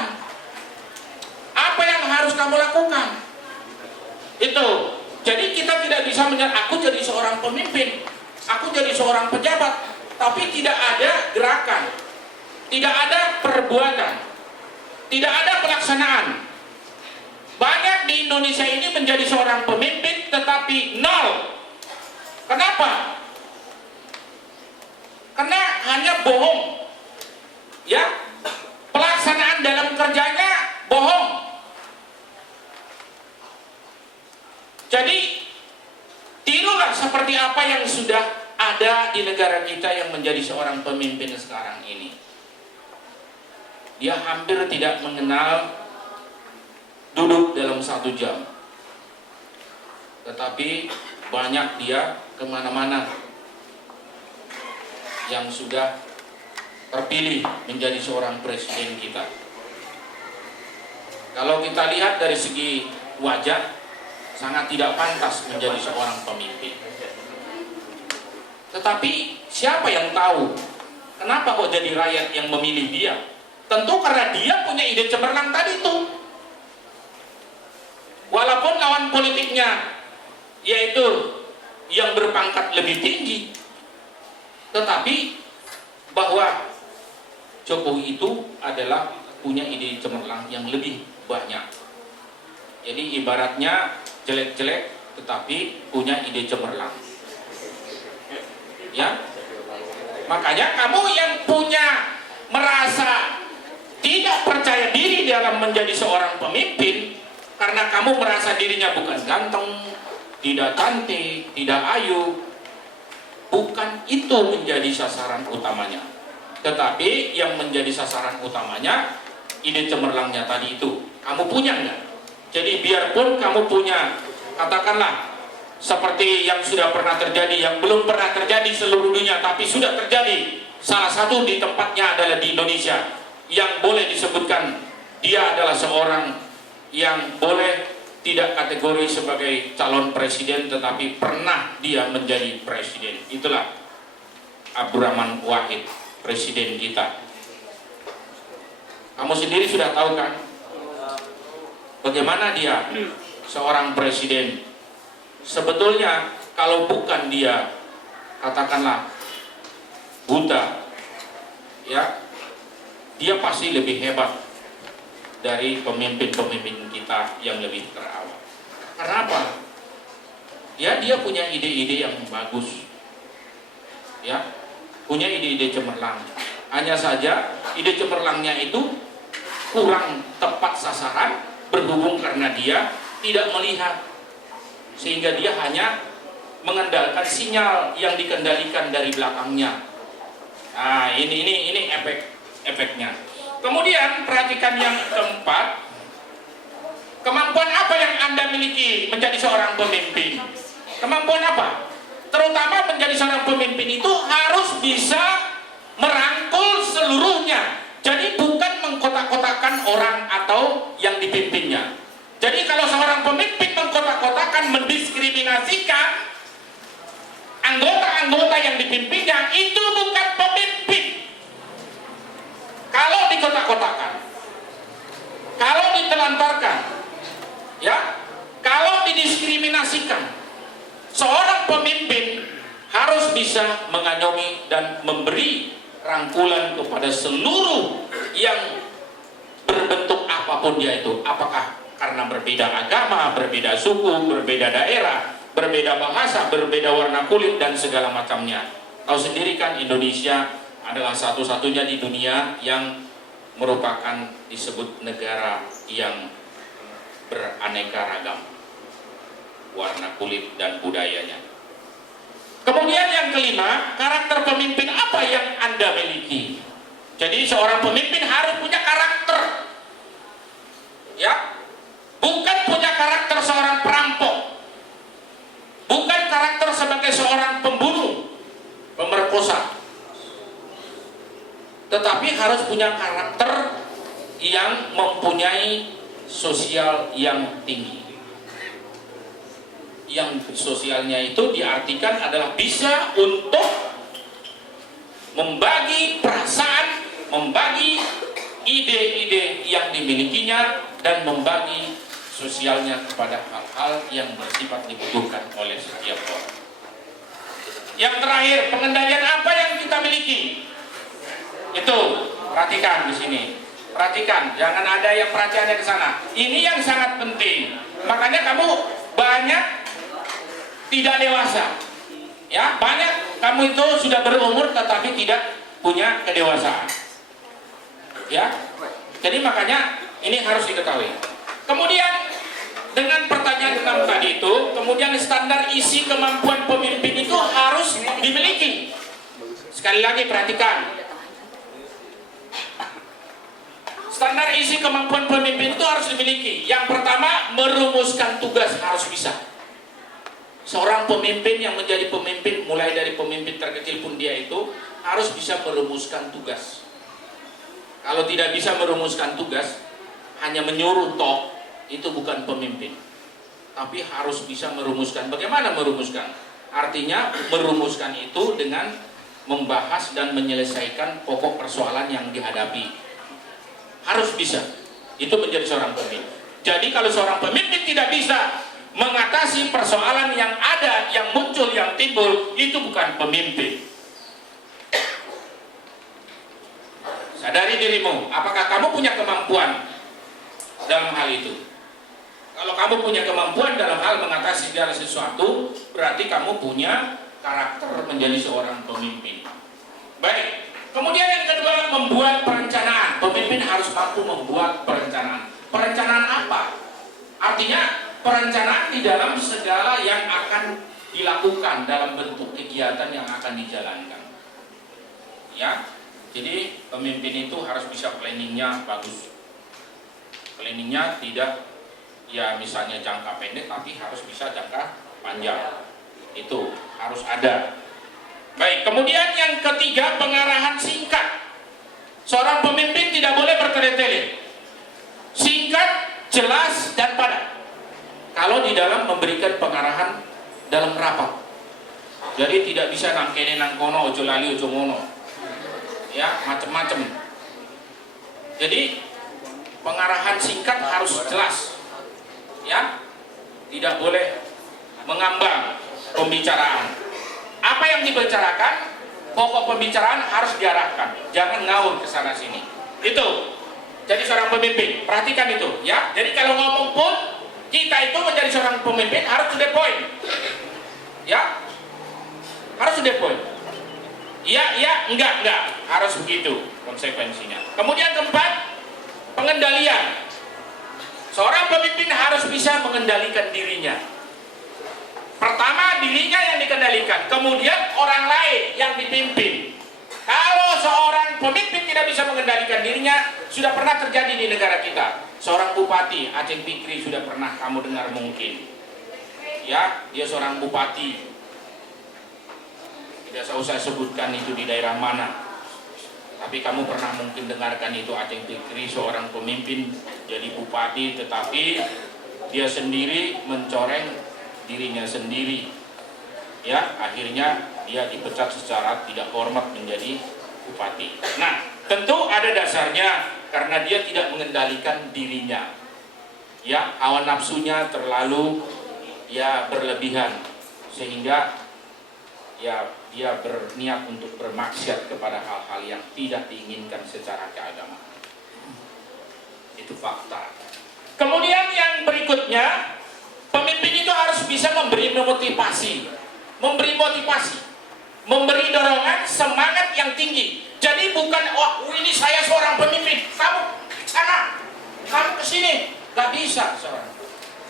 Apa yang harus kamu lakukan? Itu. Jadi kita tidak bisa aku jadi seorang pemimpin, aku jadi seorang pejabat, tapi tidak ada gerakan, tidak ada perbuatan, tidak ada pelaksanaan. Banyak di Indonesia ini menjadi seorang pemimpin tetapi nol. Kenapa? Karena hanya bohong. Ya. Pelaksanaan dalam kerjanya bohong. Jadi tirulah seperti apa yang sudah ada di di negara kita yang menjadi seorang pemimpin sekarang ini, dia hampir tidak mengenal duduk dalam 1 jam, tetapi banyak dia kemana-mana yang sudah terpilih menjadi seorang presiden kita. Kalau kita lihat dari segi wajah, sangat tidak pantas menjadi seorang pemimpin. Tetapi siapa yang tahu kenapa kok jadi rakyat yang memilih dia? Tentu karena dia punya ide cemerlang tadi itu. Walaupun lawan politiknya yaitu yang berpangkat lebih tinggi, tetapi bahwa Jokowi itu adalah punya ide cemerlang yang lebih banyak. Jadi ibaratnya jelek-jelek tetapi punya ide cemerlang. Ya, makanya kamu yang punya merasa tidak percaya diri dalam menjadi seorang pemimpin karena kamu merasa dirinya bukan ganteng, tidak cantik, tidak ayu, bukan itu menjadi sasaran utamanya. Tetapi yang menjadi sasaran utamanya ide cemerlangnya tadi itu. Kamu punya nggak? Jadi biarpun kamu punya, katakanlah seperti yang sudah pernah terjadi, yang belum pernah terjadi seluruh dunia, tapi sudah terjadi. Salah satu di tempatnya adalah di Indonesia, yang boleh disebutkan dia adalah seorang yang boleh tidak kategori sebagai calon presiden, tetapi pernah dia menjadi presiden. Itulah Abdurrahman Wahid, presiden kita. Kamu sendiri sudah tahu kan bagaimana dia seorang presiden. Sebetulnya kalau bukan dia, katakanlah buta, ya, dia pasti lebih hebat dari pemimpin-pemimpin kita yang lebih terawal. Karena apa? Ya, dia punya ide-ide yang bagus, ya, punya ide-ide cemerlang. Hanya saja ide cemerlangnya itu kurang tepat sasaran, berhubung karena dia tidak melihat, sehingga dia hanya mengandalkan sinyal yang dikendalikan dari belakangnya. Nah, ini efeknya. Kemudian perhatikan yang keempat, kemampuan apa yang Anda miliki menjadi seorang pemimpin? Kemampuan apa? Terutama menjadi seorang pemimpin itu harus bisa merangkul seluruhnya. Jadi bukan mengkotak-kotakan orang atau yang dipimpinnya. Jadi kalau seorang pemimpin mengkotak-kotakan, mendiskriminasikan anggota-anggota yang dipimpinnya, itu bukan pemimpin. Kalau dikotak-kotakan, kalau ditelantarkan, ya, kalau didiskriminasikan, seorang pemimpin harus bisa mengayomi dan memberi rangkulan kepada seluruh yang berbentuk apapun dia itu, apakah karena berbeda agama, berbeda suku, berbeda daerah, berbeda bahasa, berbeda warna kulit, dan segala macamnya. Tahu sendiri kan, Indonesia adalah satu-satunya di dunia yang merupakan disebut negara yang beraneka ragam warna kulit dan budayanya. Kemudian yang kelima, karakter pemimpin apa yang Anda miliki? Jadi seorang pemimpin harus punya karakter, ya, bukan punya karakter seorang perampok, bukan karakter sebagai seorang pembunuh, pemerkosa, tetapi harus punya karakter yang mempunyai sosial yang tinggi. Yang sosialnya itu diartikan adalah bisa untuk membagi perasaan, membagi ide-ide yang dimilikinya, dan membagi sosialnya kepada hal-hal yang bersifat dibutuhkan oleh setiap orang. Yang terakhir, pengendalian apa yang kita miliki? Itu perhatikan di sini. Perhatikan, jangan ada yang perhatiannya ke sana. Ini yang sangat penting. Makanya kamu banyak tidak dewasa, ya, banyak kamu itu sudah berumur tetapi tidak punya kedewasaan, ya. Jadi makanya ini harus diketahui. Kemudian dengan pertanyaan 6 tadi itu, kemudian standar isi kemampuan pemimpin itu harus dimiliki. Sekali lagi perhatikan. Standar isi kemampuan pemimpin itu harus dimiliki. Yang pertama, merumuskan tugas harus bisa. Seorang pemimpin yang menjadi pemimpin, mulai dari pemimpin terkecil pun dia itu harus bisa merumuskan tugas. Kalau tidak bisa merumuskan tugas, hanya menyuruh toh, itu bukan pemimpin. Tapi harus bisa merumuskan. Bagaimana merumuskan? Artinya merumuskan itu dengan membahas dan menyelesaikan pokok persoalan yang dihadapi. Harus bisa. Itu menjadi seorang pemimpin. Jadi kalau seorang pemimpin tidak bisa mengatasi persoalan yang ada, yang muncul, yang timbul, itu bukan pemimpin. Sadari dirimu, apakah kamu punya kemampuan dalam hal itu? Kalau kamu punya kemampuan dalam hal mengatasi segala sesuatu, berarti kamu punya karakter menjadi seorang pemimpin. Baik. Kemudian yang kedua, membuat perencanaan. Pemimpin harus mampu membuat perencanaan. Perencanaan apa? Artinya perencanaan di dalam segala yang akan dilakukan dalam bentuk kegiatan yang akan dijalankan. Ya, jadi pemimpin itu harus bisa planningnya bagus. Planningnya tidak ya misalnya jangka pendek, tapi harus bisa jangka panjang. Itu harus ada. Baik, kemudian yang ketiga, pengarahan singkat. Seorang pemimpin tidak boleh bertele-tele. Singkat, jelas, dan padat. Kalau di dalam memberikan pengarahan dalam rapat. Jadi tidak bisa nang kene nang kono, ojo lali ojo ngono. Ya, macam-macam. Jadi pengarahan singkat harus jelas. Ya. Tidak boleh mengambang pembicaraan. Apa yang dibicarakan, pokok pembicaraan harus diarahkan, jangan ngawur ke sana sini. Itu. Jadi seorang pemimpin, perhatikan itu, ya. Jadi kalau ngomong pun kita itu menjadi seorang pemimpin harus to the point. Ya. Harus to the point. Iya, enggak, harus begitu konsekuensinya. Kemudian keempat, pengendalian. Seorang pemimpin harus bisa mengendalikan dirinya. Pertama dirinya yang dikendalikan, kemudian orang lain yang dipimpin. Kalau seorang pemimpin tidak bisa mengendalikan dirinya, sudah pernah terjadi di negara kita. Seorang bupati, Aceh Fikri, sudah pernah kamu dengar mungkin. Ya, dia seorang bupati. Tidak usah sebutkan itu di daerah mana. Tapi kamu pernah mungkin dengarkan itu Aceh Fikri, seorang pemimpin jadi bupati, tetapi dia sendiri mencoreng dirinya sendiri, ya, akhirnya dia dipecat secara tidak hormat menjadi bupati. Nah, tentu ada dasarnya karena dia tidak mengendalikan dirinya, ya, hawa nafsunya terlalu ya berlebihan sehingga ya dia berniat untuk bermaksiat kepada hal-hal yang tidak diinginkan secara keagamaan. Itu fakta. Kemudian yang berikutnya, pemimpin itu harus bisa memberi motivasi, memberi dorongan, semangat yang tinggi. Jadi bukan, oh ini saya seorang pemimpin, kamu ke sana, kamu ke sini, gak bisa seorang.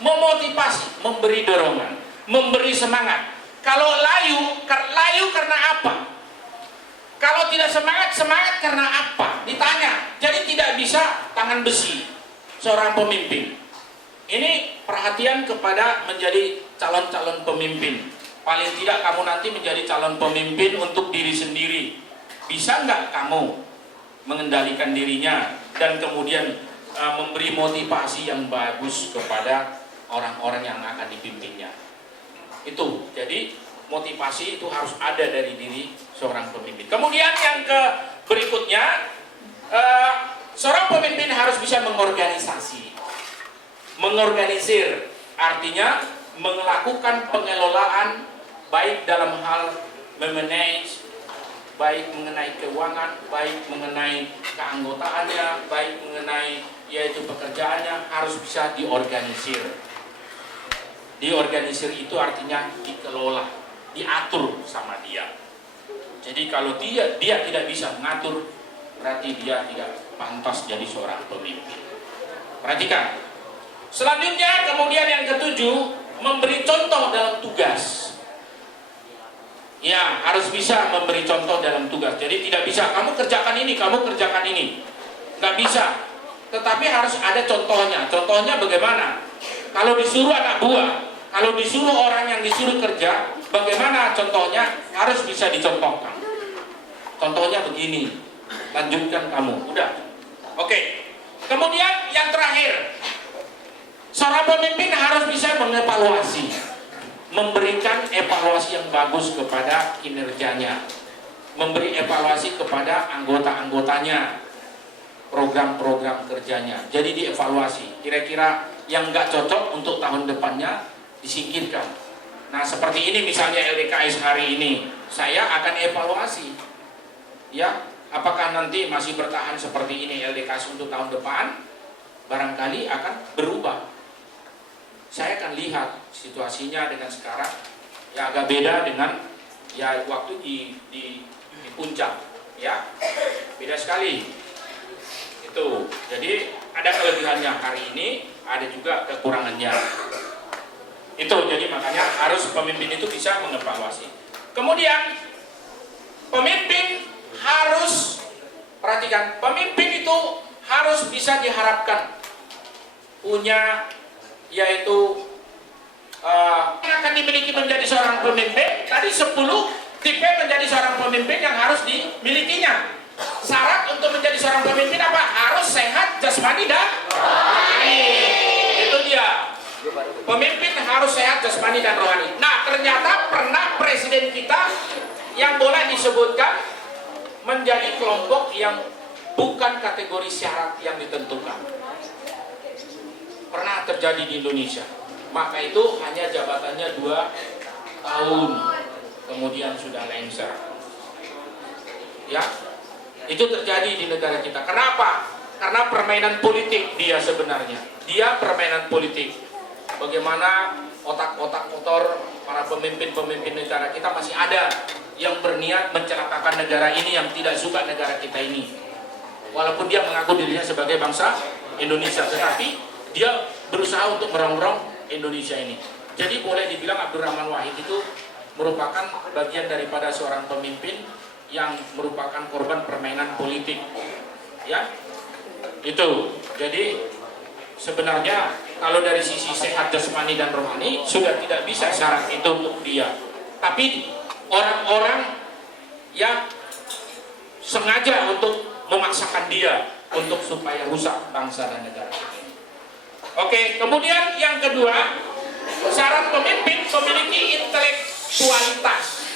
Memotivasi, memberi dorongan, memberi semangat. Kalau layu karena apa? Kalau tidak semangat karena apa? Ditanya. Jadi tidak bisa tangan besi seorang pemimpin. Ini perhatian kepada menjadi calon-calon pemimpin. Paling tidak kamu nanti menjadi calon pemimpin untuk diri sendiri. Bisa nggak kamu mengendalikan dirinya dan kemudian memberi motivasi yang bagus kepada orang-orang yang akan dipimpinnya. Itu, jadi motivasi itu harus ada dari diri seorang pemimpin. Kemudian yang berikutnya, seorang pemimpin harus bisa mengorganisasi. Mengorganisir artinya melakukan pengelolaan baik dalam hal memanage, baik mengenai keuangan, baik mengenai keanggotaannya, baik mengenai yaitu pekerjaannya harus bisa diorganisir. Diorganisir itu artinya dikelola, diatur sama dia. Jadi kalau dia tidak bisa mengatur, berarti dia tidak pantas jadi seorang pemimpin. Perhatikan. Selanjutnya kemudian yang ketujuh, memberi contoh dalam tugas. Ya, harus bisa memberi contoh dalam tugas. Jadi tidak bisa kamu kerjakan ini, kamu kerjakan ini. Nggak bisa. Tetapi harus ada contohnya. Contohnya bagaimana? Kalau disuruh anak buah, kalau disuruh orang yang disuruh kerja, bagaimana contohnya? Harus bisa dicontohkan. Contohnya begini. Lanjutkan kamu. Udah. Oke. Kemudian yang terakhir, seorang pemimpin harus bisa mengevaluasi. Memberikan evaluasi yang bagus kepada kinerjanya, memberi evaluasi kepada anggota-anggotanya, program-program kerjanya. Jadi dievaluasi, kira-kira yang nggak cocok untuk tahun depannya disingkirkan. Nah seperti ini misalnya LDKS hari ini, saya akan evaluasi, ya apakah nanti masih bertahan seperti ini LDKS untuk tahun depan, barangkali akan berubah. Saya akan lihat situasinya dengan sekarang ya agak beda dengan ya waktu di puncak, ya beda sekali itu. Jadi ada kelebihannya hari ini, ada juga kekurangannya itu. Jadi makanya harus pemimpin itu bisa mengevaluasi. Kemudian pemimpin harus, perhatikan, pemimpin itu harus bisa diharapkan punya, yaitu yang akan dimiliki menjadi seorang pemimpin. Tadi 10 tipe menjadi seorang pemimpin yang harus dimilikinya. Syarat untuk menjadi seorang pemimpin apa? Harus sehat jasmani dan rohani. Itu dia. Pemimpin harus sehat jasmani dan rohani. Nah ternyata pernah presiden kita yang boleh disebutkan menjadi kelompok yang bukan kategori syarat yang ditentukan. Pernah terjadi di Indonesia. Maka itu hanya jabatannya 2 tahun, kemudian sudah lengser. Ya, itu terjadi di negara kita. Kenapa? Karena permainan politik dia sebenarnya. Dia permainan politik. Bagaimana otak-otak kotor para pemimpin-pemimpin negara kita masih ada yang berniat mencelakakan negara ini, yang tidak suka negara kita ini. Walaupun dia mengaku dirinya sebagai bangsa Indonesia, tetapi dia berusaha untuk merongrong Indonesia ini. Jadi boleh dibilang Abdurrahman Wahid itu merupakan bagian daripada seorang pemimpin yang merupakan korban permainan politik. Ya, itu. Jadi sebenarnya kalau dari sisi sehat jasmani dan rohani sudah tidak bisa syarat itu untuk dia. Tapi orang-orang yang sengaja untuk memaksakan dia untuk supaya rusak bangsa dan negara. Oke, kemudian yang kedua, syarat pemimpin memiliki intelektualitas.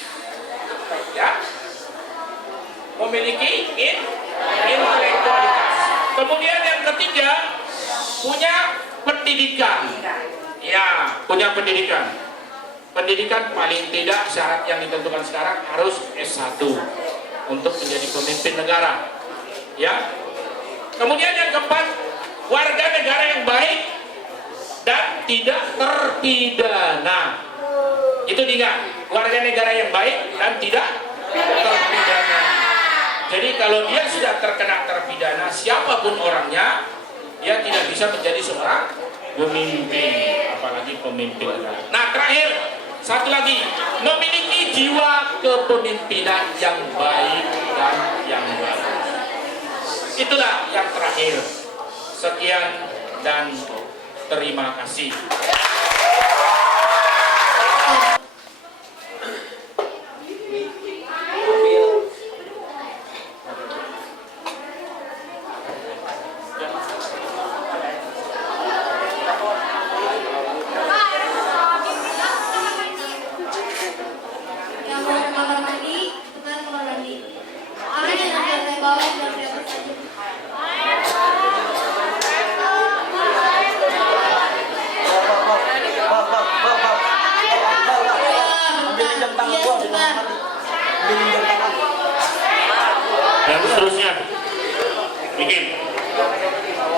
Ya, memiliki intelektualitas. Kemudian yang ketiga, punya pendidikan. Ya, punya pendidikan. Pendidikan paling tidak syarat yang ditentukan sekarang harus S1 untuk menjadi pemimpin negara. Ya. Kemudian yang keempat, warga negara yang baik dan tidak terpidana. Itu diingat, warga negara yang baik dan tidak terpidana. Jadi kalau dia sudah terkena terpidana, siapapun orangnya, dia tidak bisa menjadi seorang pemimpin, apalagi pemimpin negara. Nah terakhir, satu lagi, memiliki jiwa kepemimpinan yang baik dan yang bagus. Itulah yang terakhir. Sekian dan terima kasih. Dan seterusnya bikin.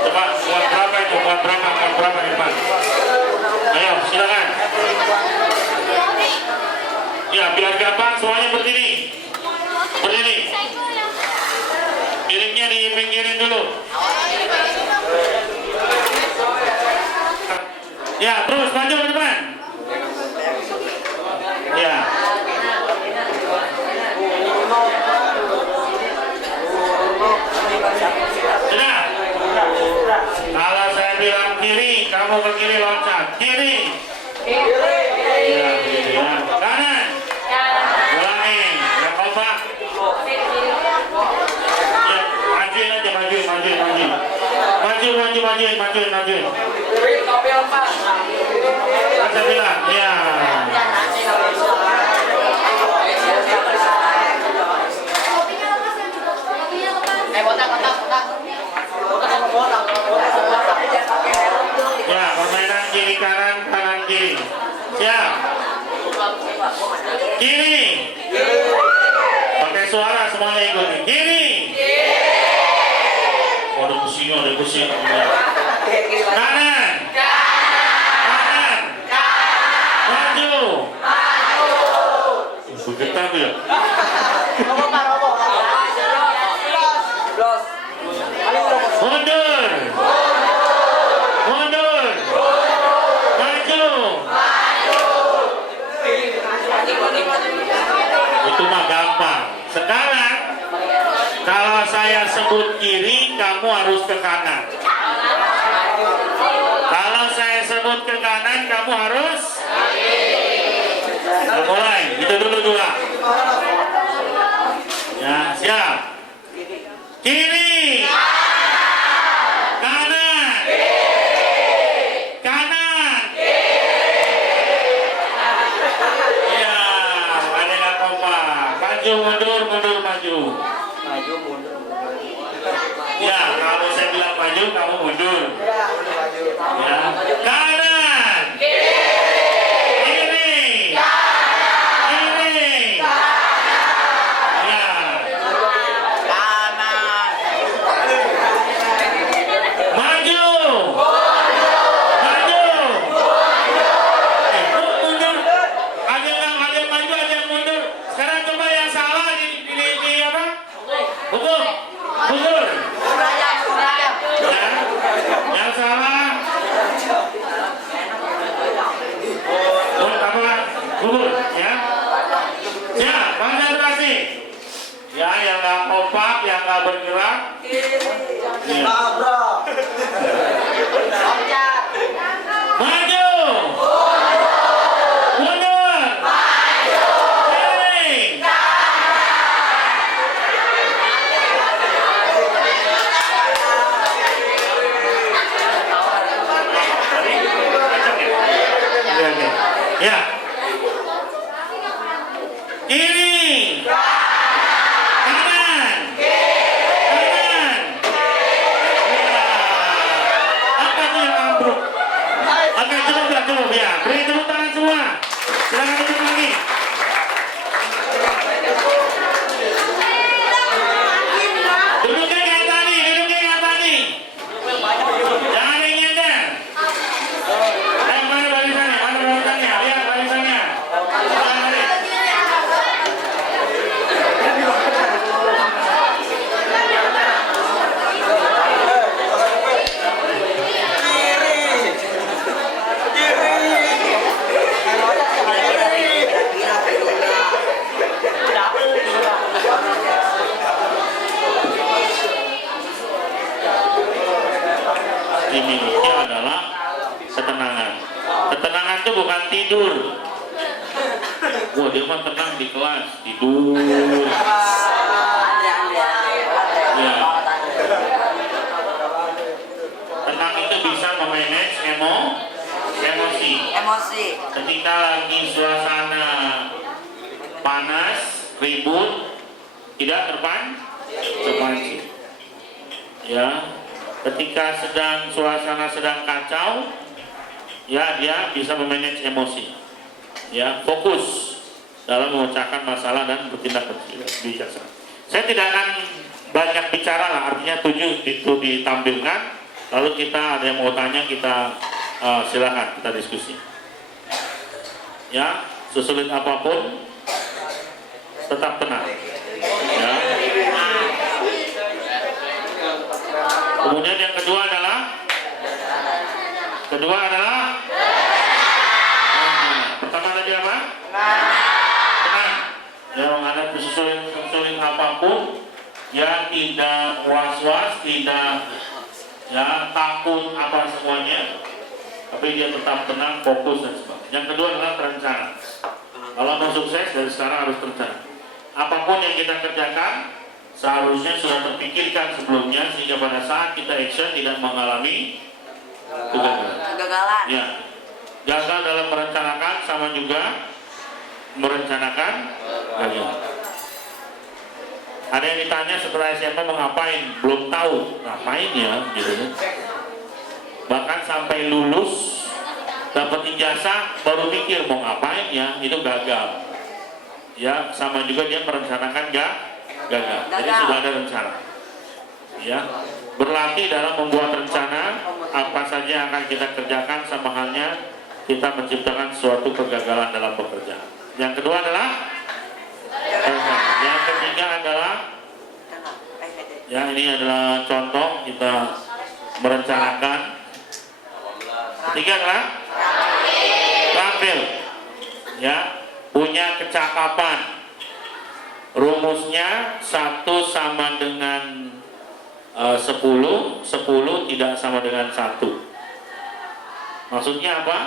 Coba muat berapa itu? Muat berapa Irfan? Ayo silakan. Ya biar gampang semuanya berdiri. Berdiri. Piringnya dipinggirin dulu. Ya terus maju ke depan. Ya. ke kiri loncat. Kiri. Ya, kiri ya. Kanan. Ulangi. Yang kompak. Ya, majuin aja, majuin. Majuin. Saya bilang, ya. Ya, permainan kiri kanan kiri. Siap. Kiri. Pakai suara semuanya ikuti. Kiri. Ada pusing. Kanan. Maju. Begitu ya. Mundur. Maju. Itu mah gampang. Sekarang kalau saya sebut kiri, kamu harus ke kanan. Kalau saya sebut ke kanan, kamu harus mulai. Itu dulu dua. Ya, siap. Kiri. Kanan. Ya, ada nggak kompak. Maju, mundur, maju. Ya, kalau saya bilang maju, kamu mundur. Ya, kanan. Kiri. Ya. Maju. Mundur. Ada yang maju, ada yang mundur. Sekarang coba yang salah di apa? Hukum. Mundur. Ya. Yang salah. Gugur, ya. Ya, konsentrasi. Ya, yang nggak kompak, yang nggak bergerak. Ya. Maju. Mundur. Kiri. Ya. Kiri. Kanan. Apa tuh yang ambruk? Oke, cukup ya. Beri tepuk tangan semua. Silakan duduk lagi. Duduknya kayak tadi. Jangan yang nyender. Mana barisannya? Lihat barisannya. Dimiliki adalah ketenangan. Ketenangan itu bukan tidur. Wah, dia mah tenang di kelas, tidur. Ya. Tenang itu bisa memanage emosi. Ketika lagi suasana panas, ribut, tidak terpancing. Ya. Ketika suasana sedang kacau, ya dia bisa memanage emosi. Ya, fokus dalam memecahkan masalah dan bertindak bijaksana. Saya tidak akan banyak bicara lah, artinya 7 itu ditampilkan. Lalu kita ada yang mau tanya, kita silakan kita diskusi. Ya, sesulit apapun tetap tenang. Ya. Kemudian yang kedua adalah pertama tadi apa? Tenang. Yang ada sesulit apapun, ya tidak was-was, tidak ya takut apa semuanya. tapi dia tetap tenang, fokus dan sebagainya. Yang kedua adalah rencana. Kalau mau sukses dari sekarang harus rencana. Apapun yang kita kerjakan seharusnya sudah terpikirkan sebelumnya sehingga pada saat kita action tidak mengalami kegagalan. Ya, gagal dalam merencanakan sama juga merencanakan gagal. Ada yang ditanya setelah SMA mau ngapain, belum tahu ngapain ya, gitu. Bahkan sampai lulus dapat ijazah baru mikir mau ngapain ya, itu gagal. Ya, sama juga dia merencanakan gagal. Jadi sudah ada rencana. Ya, berlatih dalam membuat rencana apa saja yang akan kita kerjakan, sama halnya kita menciptakan suatu kegagalan dalam pekerjaan. Yang kedua adalah rencana. Yang ketiga adalah ya, ini adalah contoh kita merencanakan. Ketiga adalah terampil. Ya, punya kecakapan. Rumusnya 1 sama dengan 10, 10 tidak sama dengan 1. Maksudnya apa?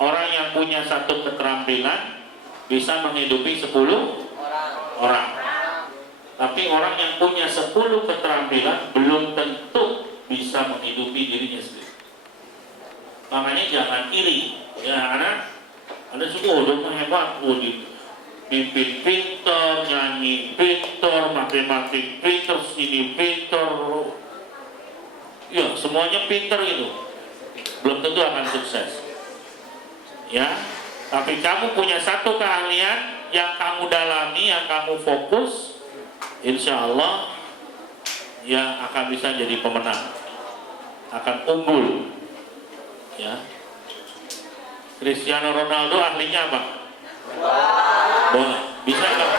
Orang yang punya satu keterampilan bisa menghidupi 10 orang. Tapi orang yang punya 10 keterampilan belum tentu bisa menghidupi dirinya sendiri. Makanya jangan iri. Ya, ada suku udah hebat, pimpin pinter, nyanyi pinter, matematik pinter, sini pinter, ya semuanya pinter gitu. Belum tentu akan sukses. Ya, tapi kamu punya satu keahlian yang kamu dalami, yang kamu fokus, insya Allah ya akan bisa jadi pemenang, akan unggul. Ya, Cristiano Ronaldo ahlinya apa? Bola. Bisa nggak?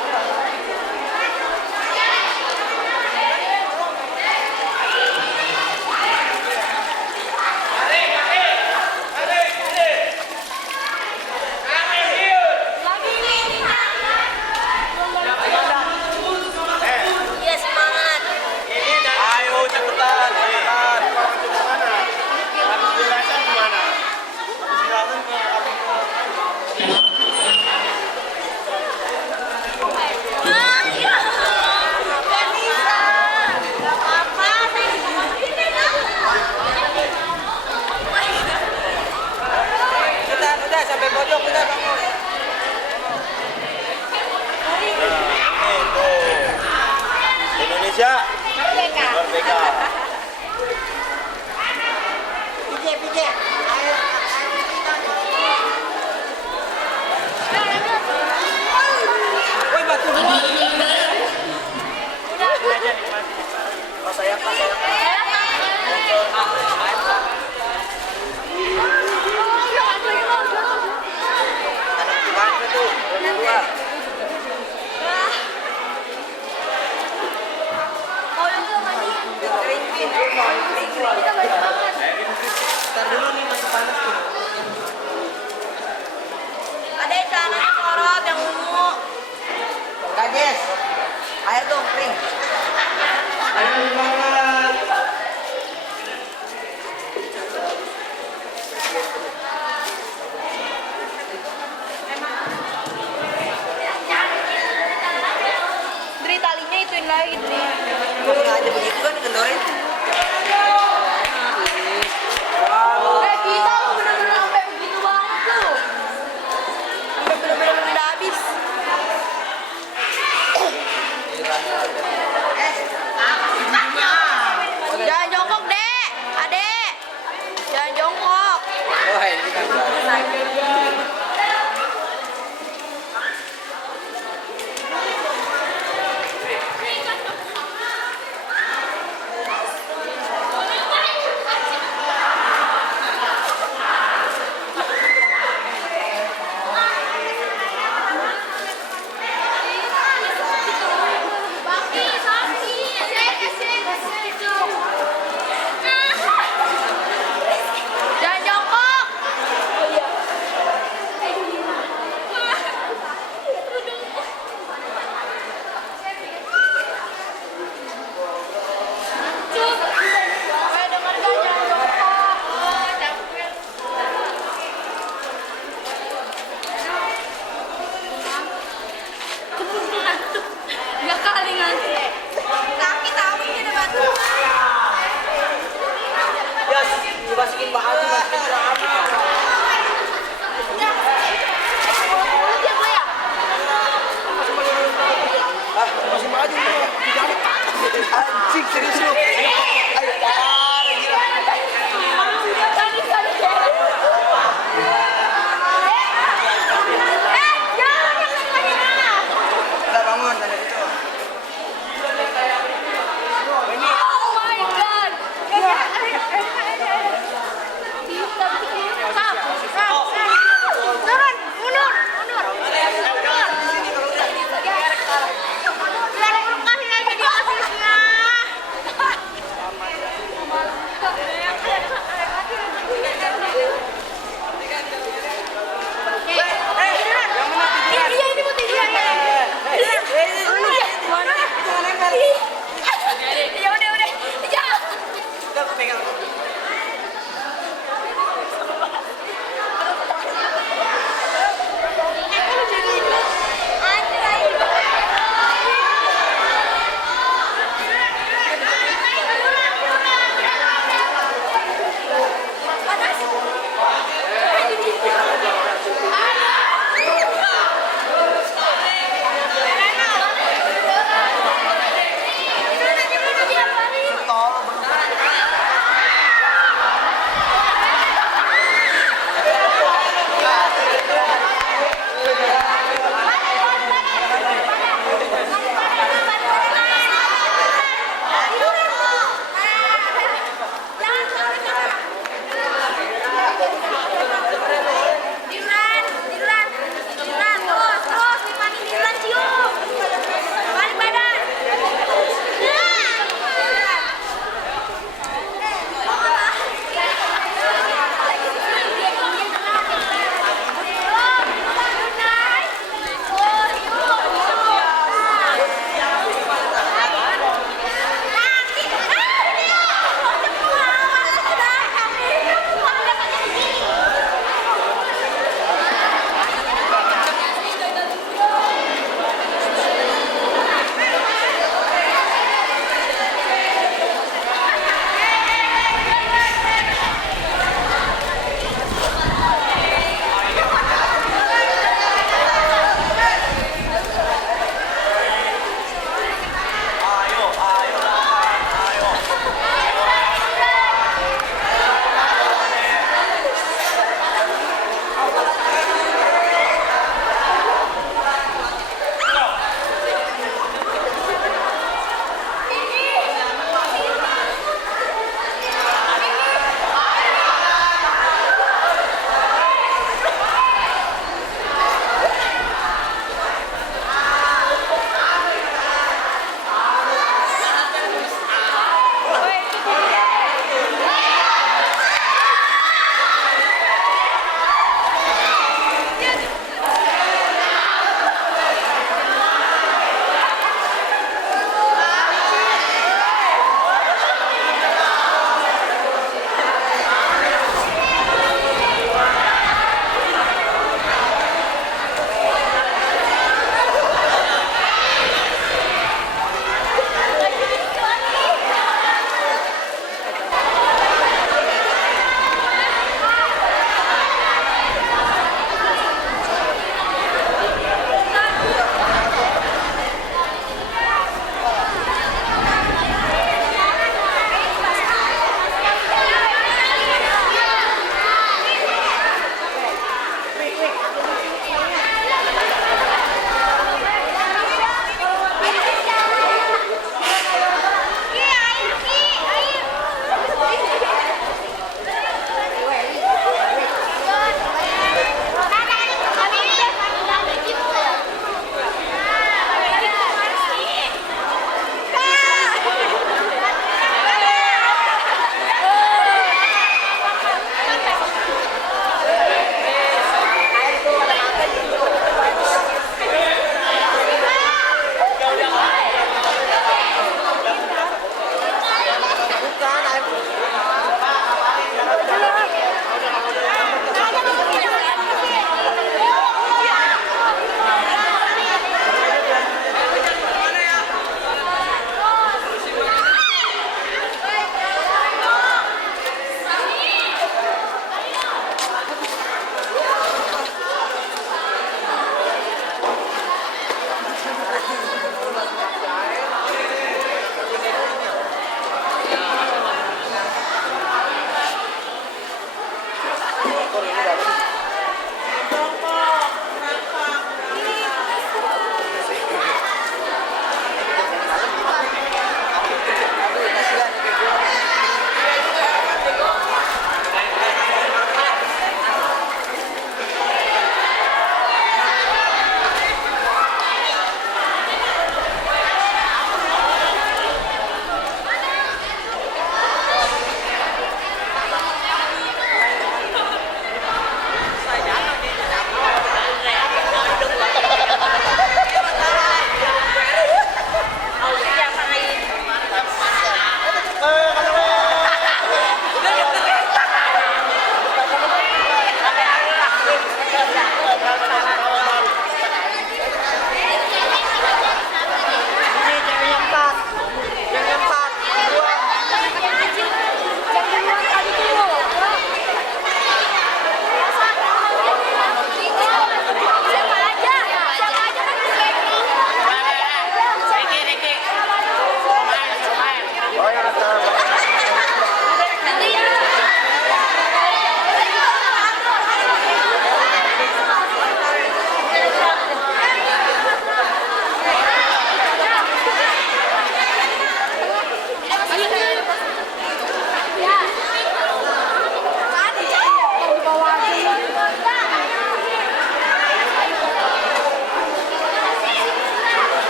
Sampai pojok kita bangun. Indonesia merdeka. Pije. Woi, batu dua. Udah aja nikmati. Pas saya. Ntar dulu nih masih panas tuh. Ada yang celana sorot yang ungu. Kak Jess, air dong kering. Ayo banget. Dri talinya ituin lagi Dri. Gue sengaja begitu kan dikendorin. Kita bener-bener sampai begitu banget tuh. Sampai bener-bener udah habis.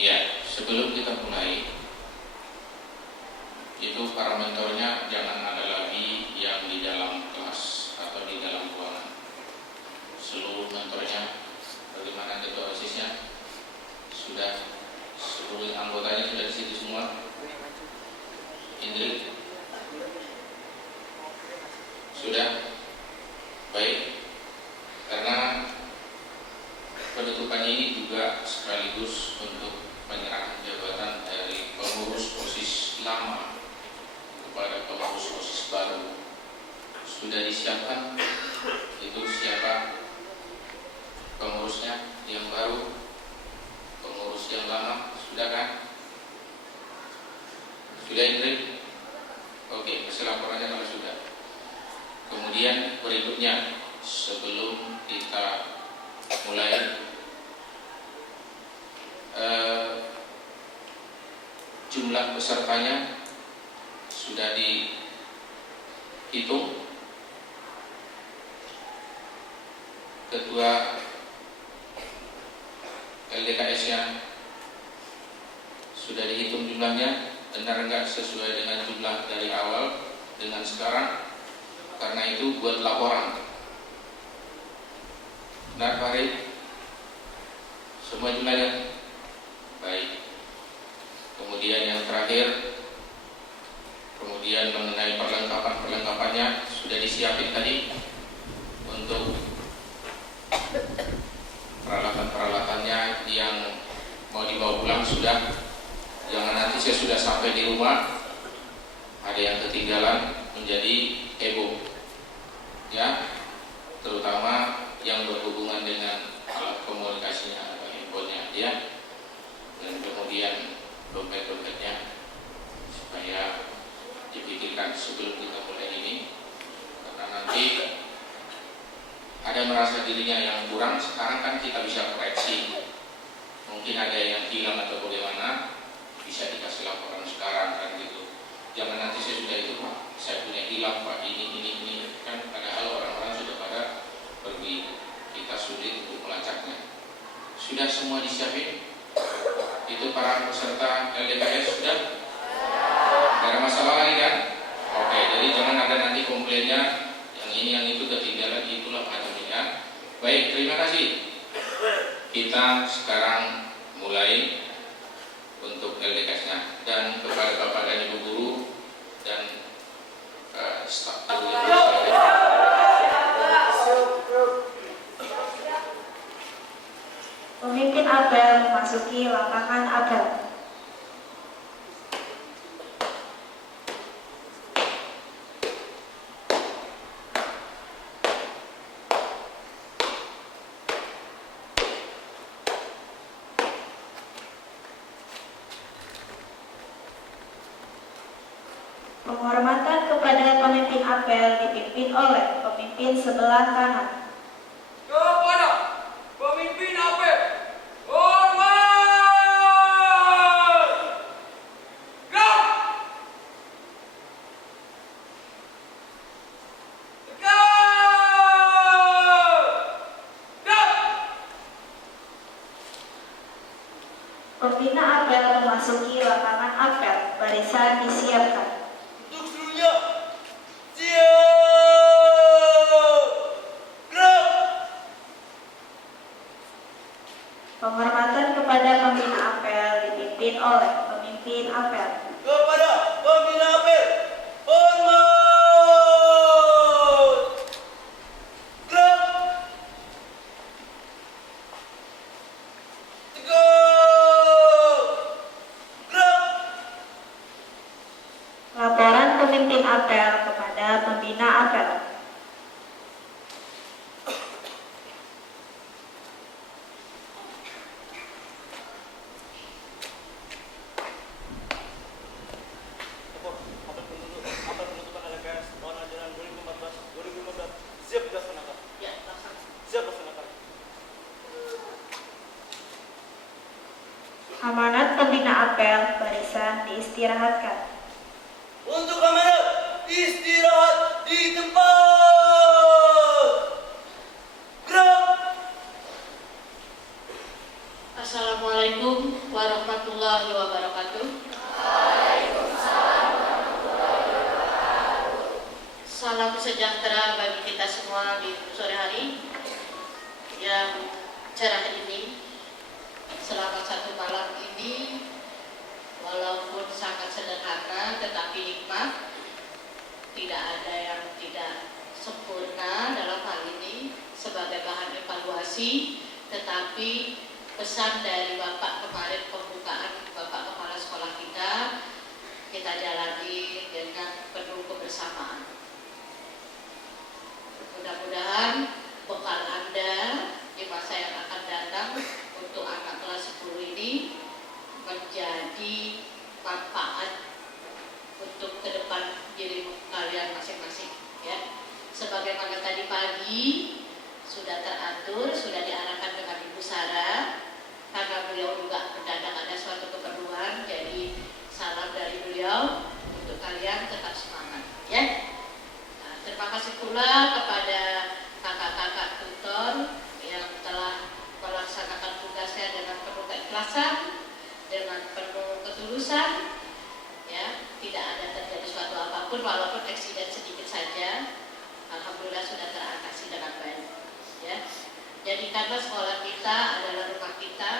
Ya, sebelum kita mulai, itu para mentornya jangan ada lagi yang di dalam kelas atau di dalam ruangan. Seluruh mentornya, bagaimana ketua OSIS-nya, sudah seluruh anggotanya sudah di situ semua. Indri, sudah baik, karena penutupan ini juga sekaligus untuk penyerahan jabatan dari pengurus OSIS lama kepada pengurus OSIS baru. Sudah disiapkan itu siapa pengurusnya yang baru, pengurus yang lama, sudah kan? Sudah Indri? Oke, hasil laporannya kalau sudah. Kemudian berikutnya, sebelum kita mulai, jumlah pesertanya sudah dihitung. Ketua LDKS-nya sudah dihitung jumlahnya, benar enggak sesuai dengan jumlah dari awal dengan sekarang. Karena itu buat laporan. Benar Pak Rid? Semua jumlahnya? Baik. Kemudian yang terakhir, kemudian mengenai perlengkapannya sudah disiapin tadi untuk peralatan-peralatannya yang mau dibawa pulang sudah. Jangan nanti saya sudah sampai di rumah ada yang ketinggalan menjadi heboh, ya, terutama yang berhubungan dengan alat komunikasinya atau handphonenya, ya, dan kemudian dompet-dompetnya supaya dipikirkan sebelum kita mulai ini, karena nanti ada merasa dirinya yang kurang. Sekarang kan kita bisa koreksi, mungkin ada yang hilang atau bagaimana, bisa dikasih laporan sekarang kan gitu. Jangan nanti saya sudah itu Pak, saya punya hilang Pak, ini kan, padahal orang-orang sudah pada pergi, kita sulit untuk melacaknya. Sudah semua disiapin? Itu para peserta LDKS sudah? Tidak ada masalah lagi kan? Oke, jadi jangan ada nanti komplainnya yang ini yang itu ketinggalan, itulah macamnya. Baik, terima kasih. Kita sekarang mulai untuk LDKS-nya, dan kepada Bapak dan Ibu guru dan staf Pemimpin apel memasuki lapangan apel. Penghormatan kepada pemimpin apel dipimpin oleh pemimpin sebelah kanan. Kepada pemimpin apel, hormat! Gerak! Tegak! Gerak! Pembina apel memasuki lapangan apel. Barisan disiapkan. Penghormatan kepada pembina apel dipimpin oleh pemimpin apel. Kepada pembina apel, hormat! Gerak! Tegak! Gerak! Laporan pemimpin apel kepada pembina apel. Amanat pembina apel, barisan diistirahatkan. Untuk amanat, istirahat di tempat. Gerak! Assalamualaikum warahmatullahi wabarakatuh. Salam sejahtera bagi kita semua di sore hari yang cerah ini. Selama satu malam ini, walaupun sangat sederhana tetapi nikmat, tidak ada yang tidak sempurna dalam hal ini sebagai bahan evaluasi, tetapi pesan dari Bapak kemarin pembukaan Bapak Kepala Sekolah kita jalani dengan penuh kebersamaan. Mudah-mudahan bekal Anda di masa yang akan datang untuk anak kelas 10 ini menjadi manfaat untuk ke depan diri kalian masing-masing, ya. Sebagaimana tadi pagi sudah teratur, sudah diarahkan dengan Ibu Sarah, karena beliau juga mendadak ada suatu keperluan, jadi salam dari beliau untuk kalian tetap semangat, ya. Nah, terima kasih pula kepada kakak-kakak tutor yang telah melaksanakan tugasnya dengan penuh keikhlasan, dengan penuh ketulusan, ya. Tidak ada terjadi suatu apapun, walaupun eksiden sedikit saja, alhamdulillah sudah teratasi dengan baik, ya. Jadi karena sekolah kita adalah rumah kita,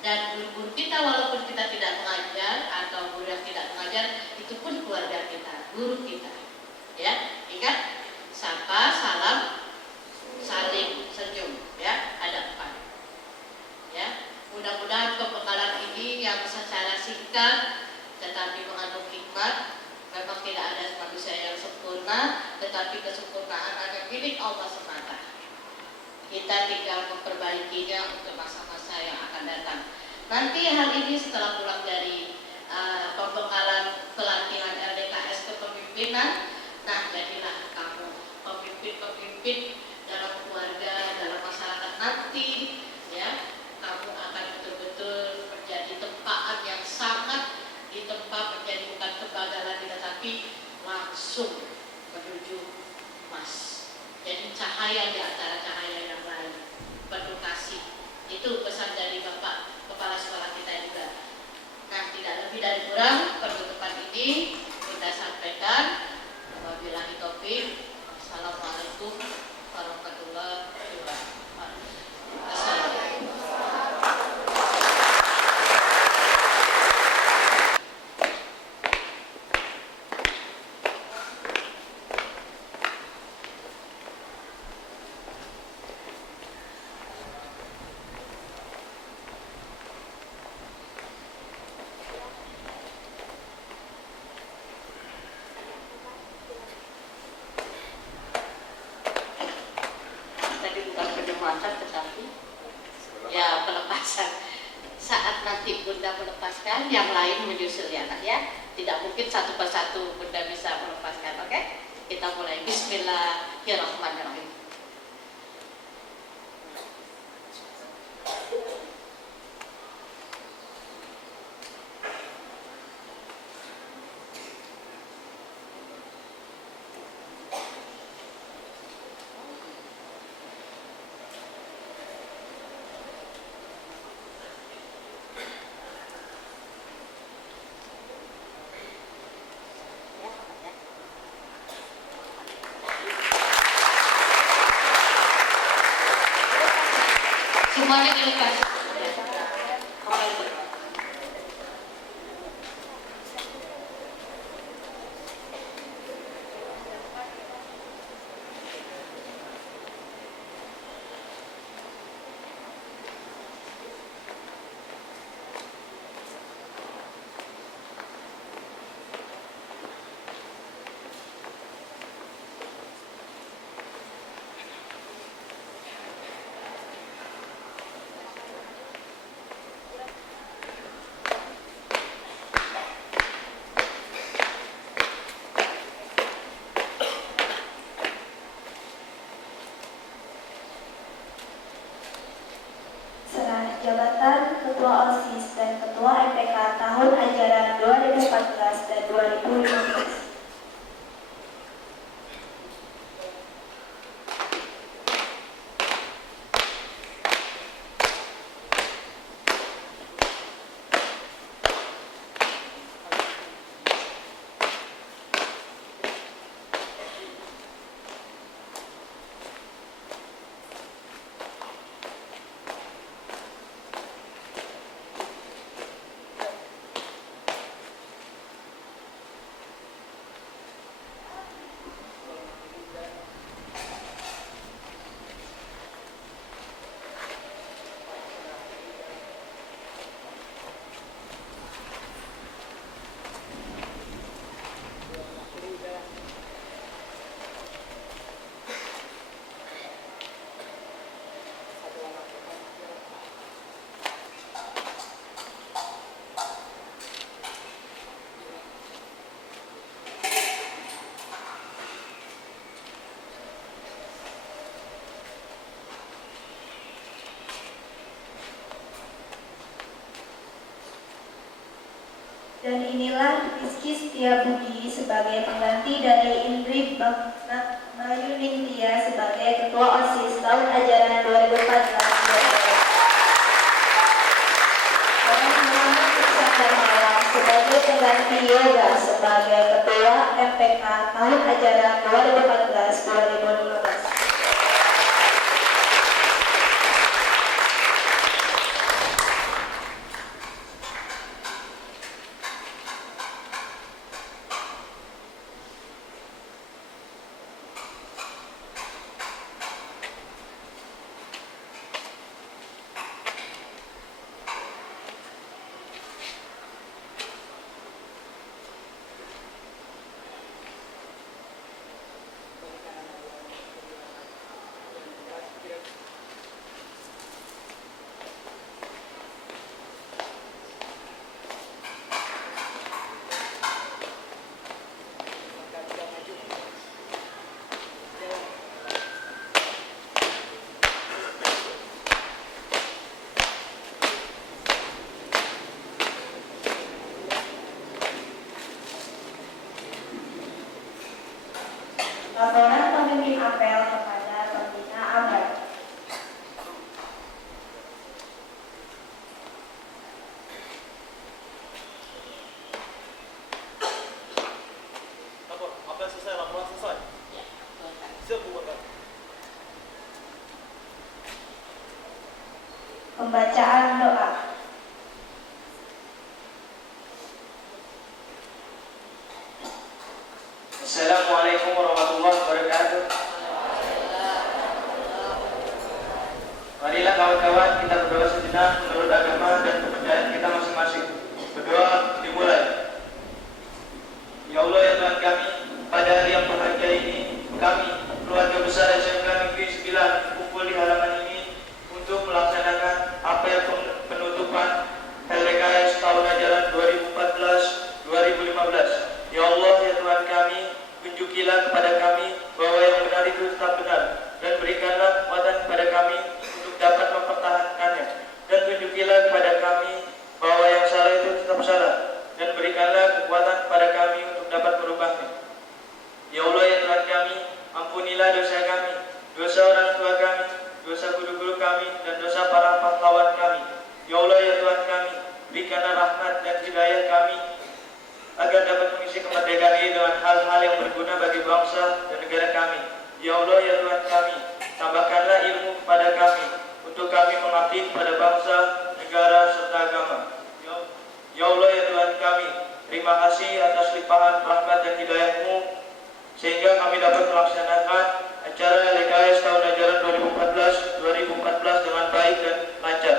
dan guru-guru kita walaupun kita tidak mengajar atau guru yang tidak mengajar, itu pun keluarga kita, guru kita, ya. Ingat, sapa, salam, saling, senyum, ya. Ada 4, ya. Mudah-mudahan pembekalan ini yang secara singkat tetapi mengandung hikmat. Memang tidak ada manusia yang sempurna, tetapi kesempurnaan hanya milik Allah semata. Kita tinggal memperbaikinya untuk masa-masa yang akan datang. Nanti hal ini setelah pulang dari pembekalan pelatihan LDKS kepemimpinan, nah jadilah kamu pemimpin-pemimpin dalam keluarga, dalam masyarakat nanti, ya. Kamu akan betul-betul menjadi tempaan yang sangat ditempa, menjadi bukan kebanggaan lagi, tetapi langsung menuju emas. Jadi cahaya di antara cahaya yang lain, penuh kasih. Itu pesan dari Bapak Kepala Sekolah kita juga. Nah, tidak lebih dari kurang penutupan ini kita sampaikan. Wabillahi taufik. Assalamualaikum warahmatullahi wabarakatuh. Tetapi ya pelepasan, saat nanti Bunda melepaskan, yang lain menyusul, ya nak, ya. Tidak mungkin satu persatu Bunda bisa melepaskan. Oke, kita mulai. Bismillahirrahmanirrahim. Semuanya dilepas. Jabatan Ketua OSIS dan Ketua MPK tahun ajaran 2014 dan 2015. Dan inilah Rizky Setiabudi sebagai pengganti dari Indri Mayunintia sebagai Ketua OSIS tahun ajaran 2014-2015. Dan Muhammad Iksan Darmawan sebagai pengganti Yoga sebagai Ketua MPK tahun ajaran 2014-2015. Laporan pemimpin apel kepada pembina apel. Apel selesai, laporan selesai. Siap, Bu Bakar. Pembacaan doa. Assalamualaikum warahmatullahi wabarakatuh. Marilah kawan-kawan kita berdoa sejenak menurut agama dan kepercayaan kita masing-masing. Berdoa dimulai. Ya Allah ya Tuhan kami, pada hari yang berbahagia ini kami, keluarga besar SMK Negeri 9 kumpul di halaman ini untuk melaksanakan apel penutupan LDKS tahun ajaran 2014-2015. Ya Allah ya Tuhan kami, tunjukilah kepada kami bahwa yang benar itu tetap benar, dan berikanlah kekuatan kepada kami untuk dapat mempertahankannya, dan tunjukilah kepada kami bahwa yang salah itu tetap salah, dan berikanlah kekuatan kepada kami untuk dapat merubahnya. Ya Allah ya Tuhan kami, ampunilah dosa kami, dosa orang tua kami, dosa guru-guru kami, dan dosa para pahlawan kami. Ya Allah ya Tuhan kami, berikanlah rahmat dan hidayah kami agar dapat mengisi kemerdekaan ini dengan hal-hal yang berguna bagi bangsa dan negara kami. Ya Allah ya Tuhan kami, tambahkanlah ilmu kepada kami untuk kami mengabdi kepada bangsa, negara, serta agama. Ya Allah ya Tuhan kami, terima kasih atas limpahan rahmat dan hidayah-Mu sehingga kami dapat melaksanakan acara LDKS tahun ajaran 2014 dengan baik dan lancar.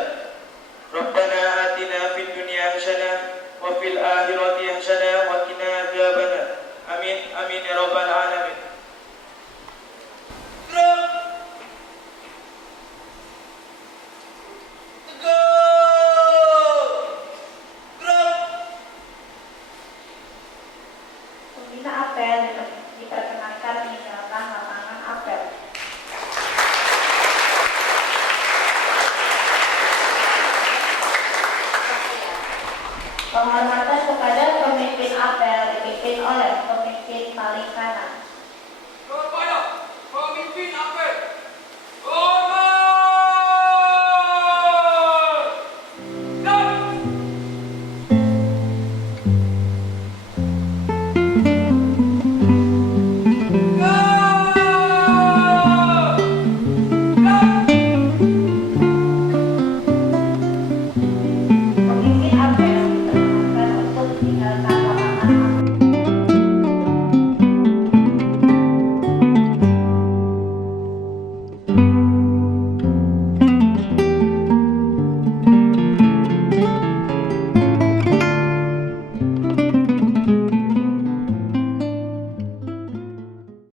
Rabbana atina fid dunya hasanah wa fil akhirati hasanah wa qina adzabannar. Amin amin ya rabbal alamin. Pembina apel diperkenankan meninggalkan lapangan apel. Penghormatan kepada pemimpin apel dipimpin oleh pemimpin Palikan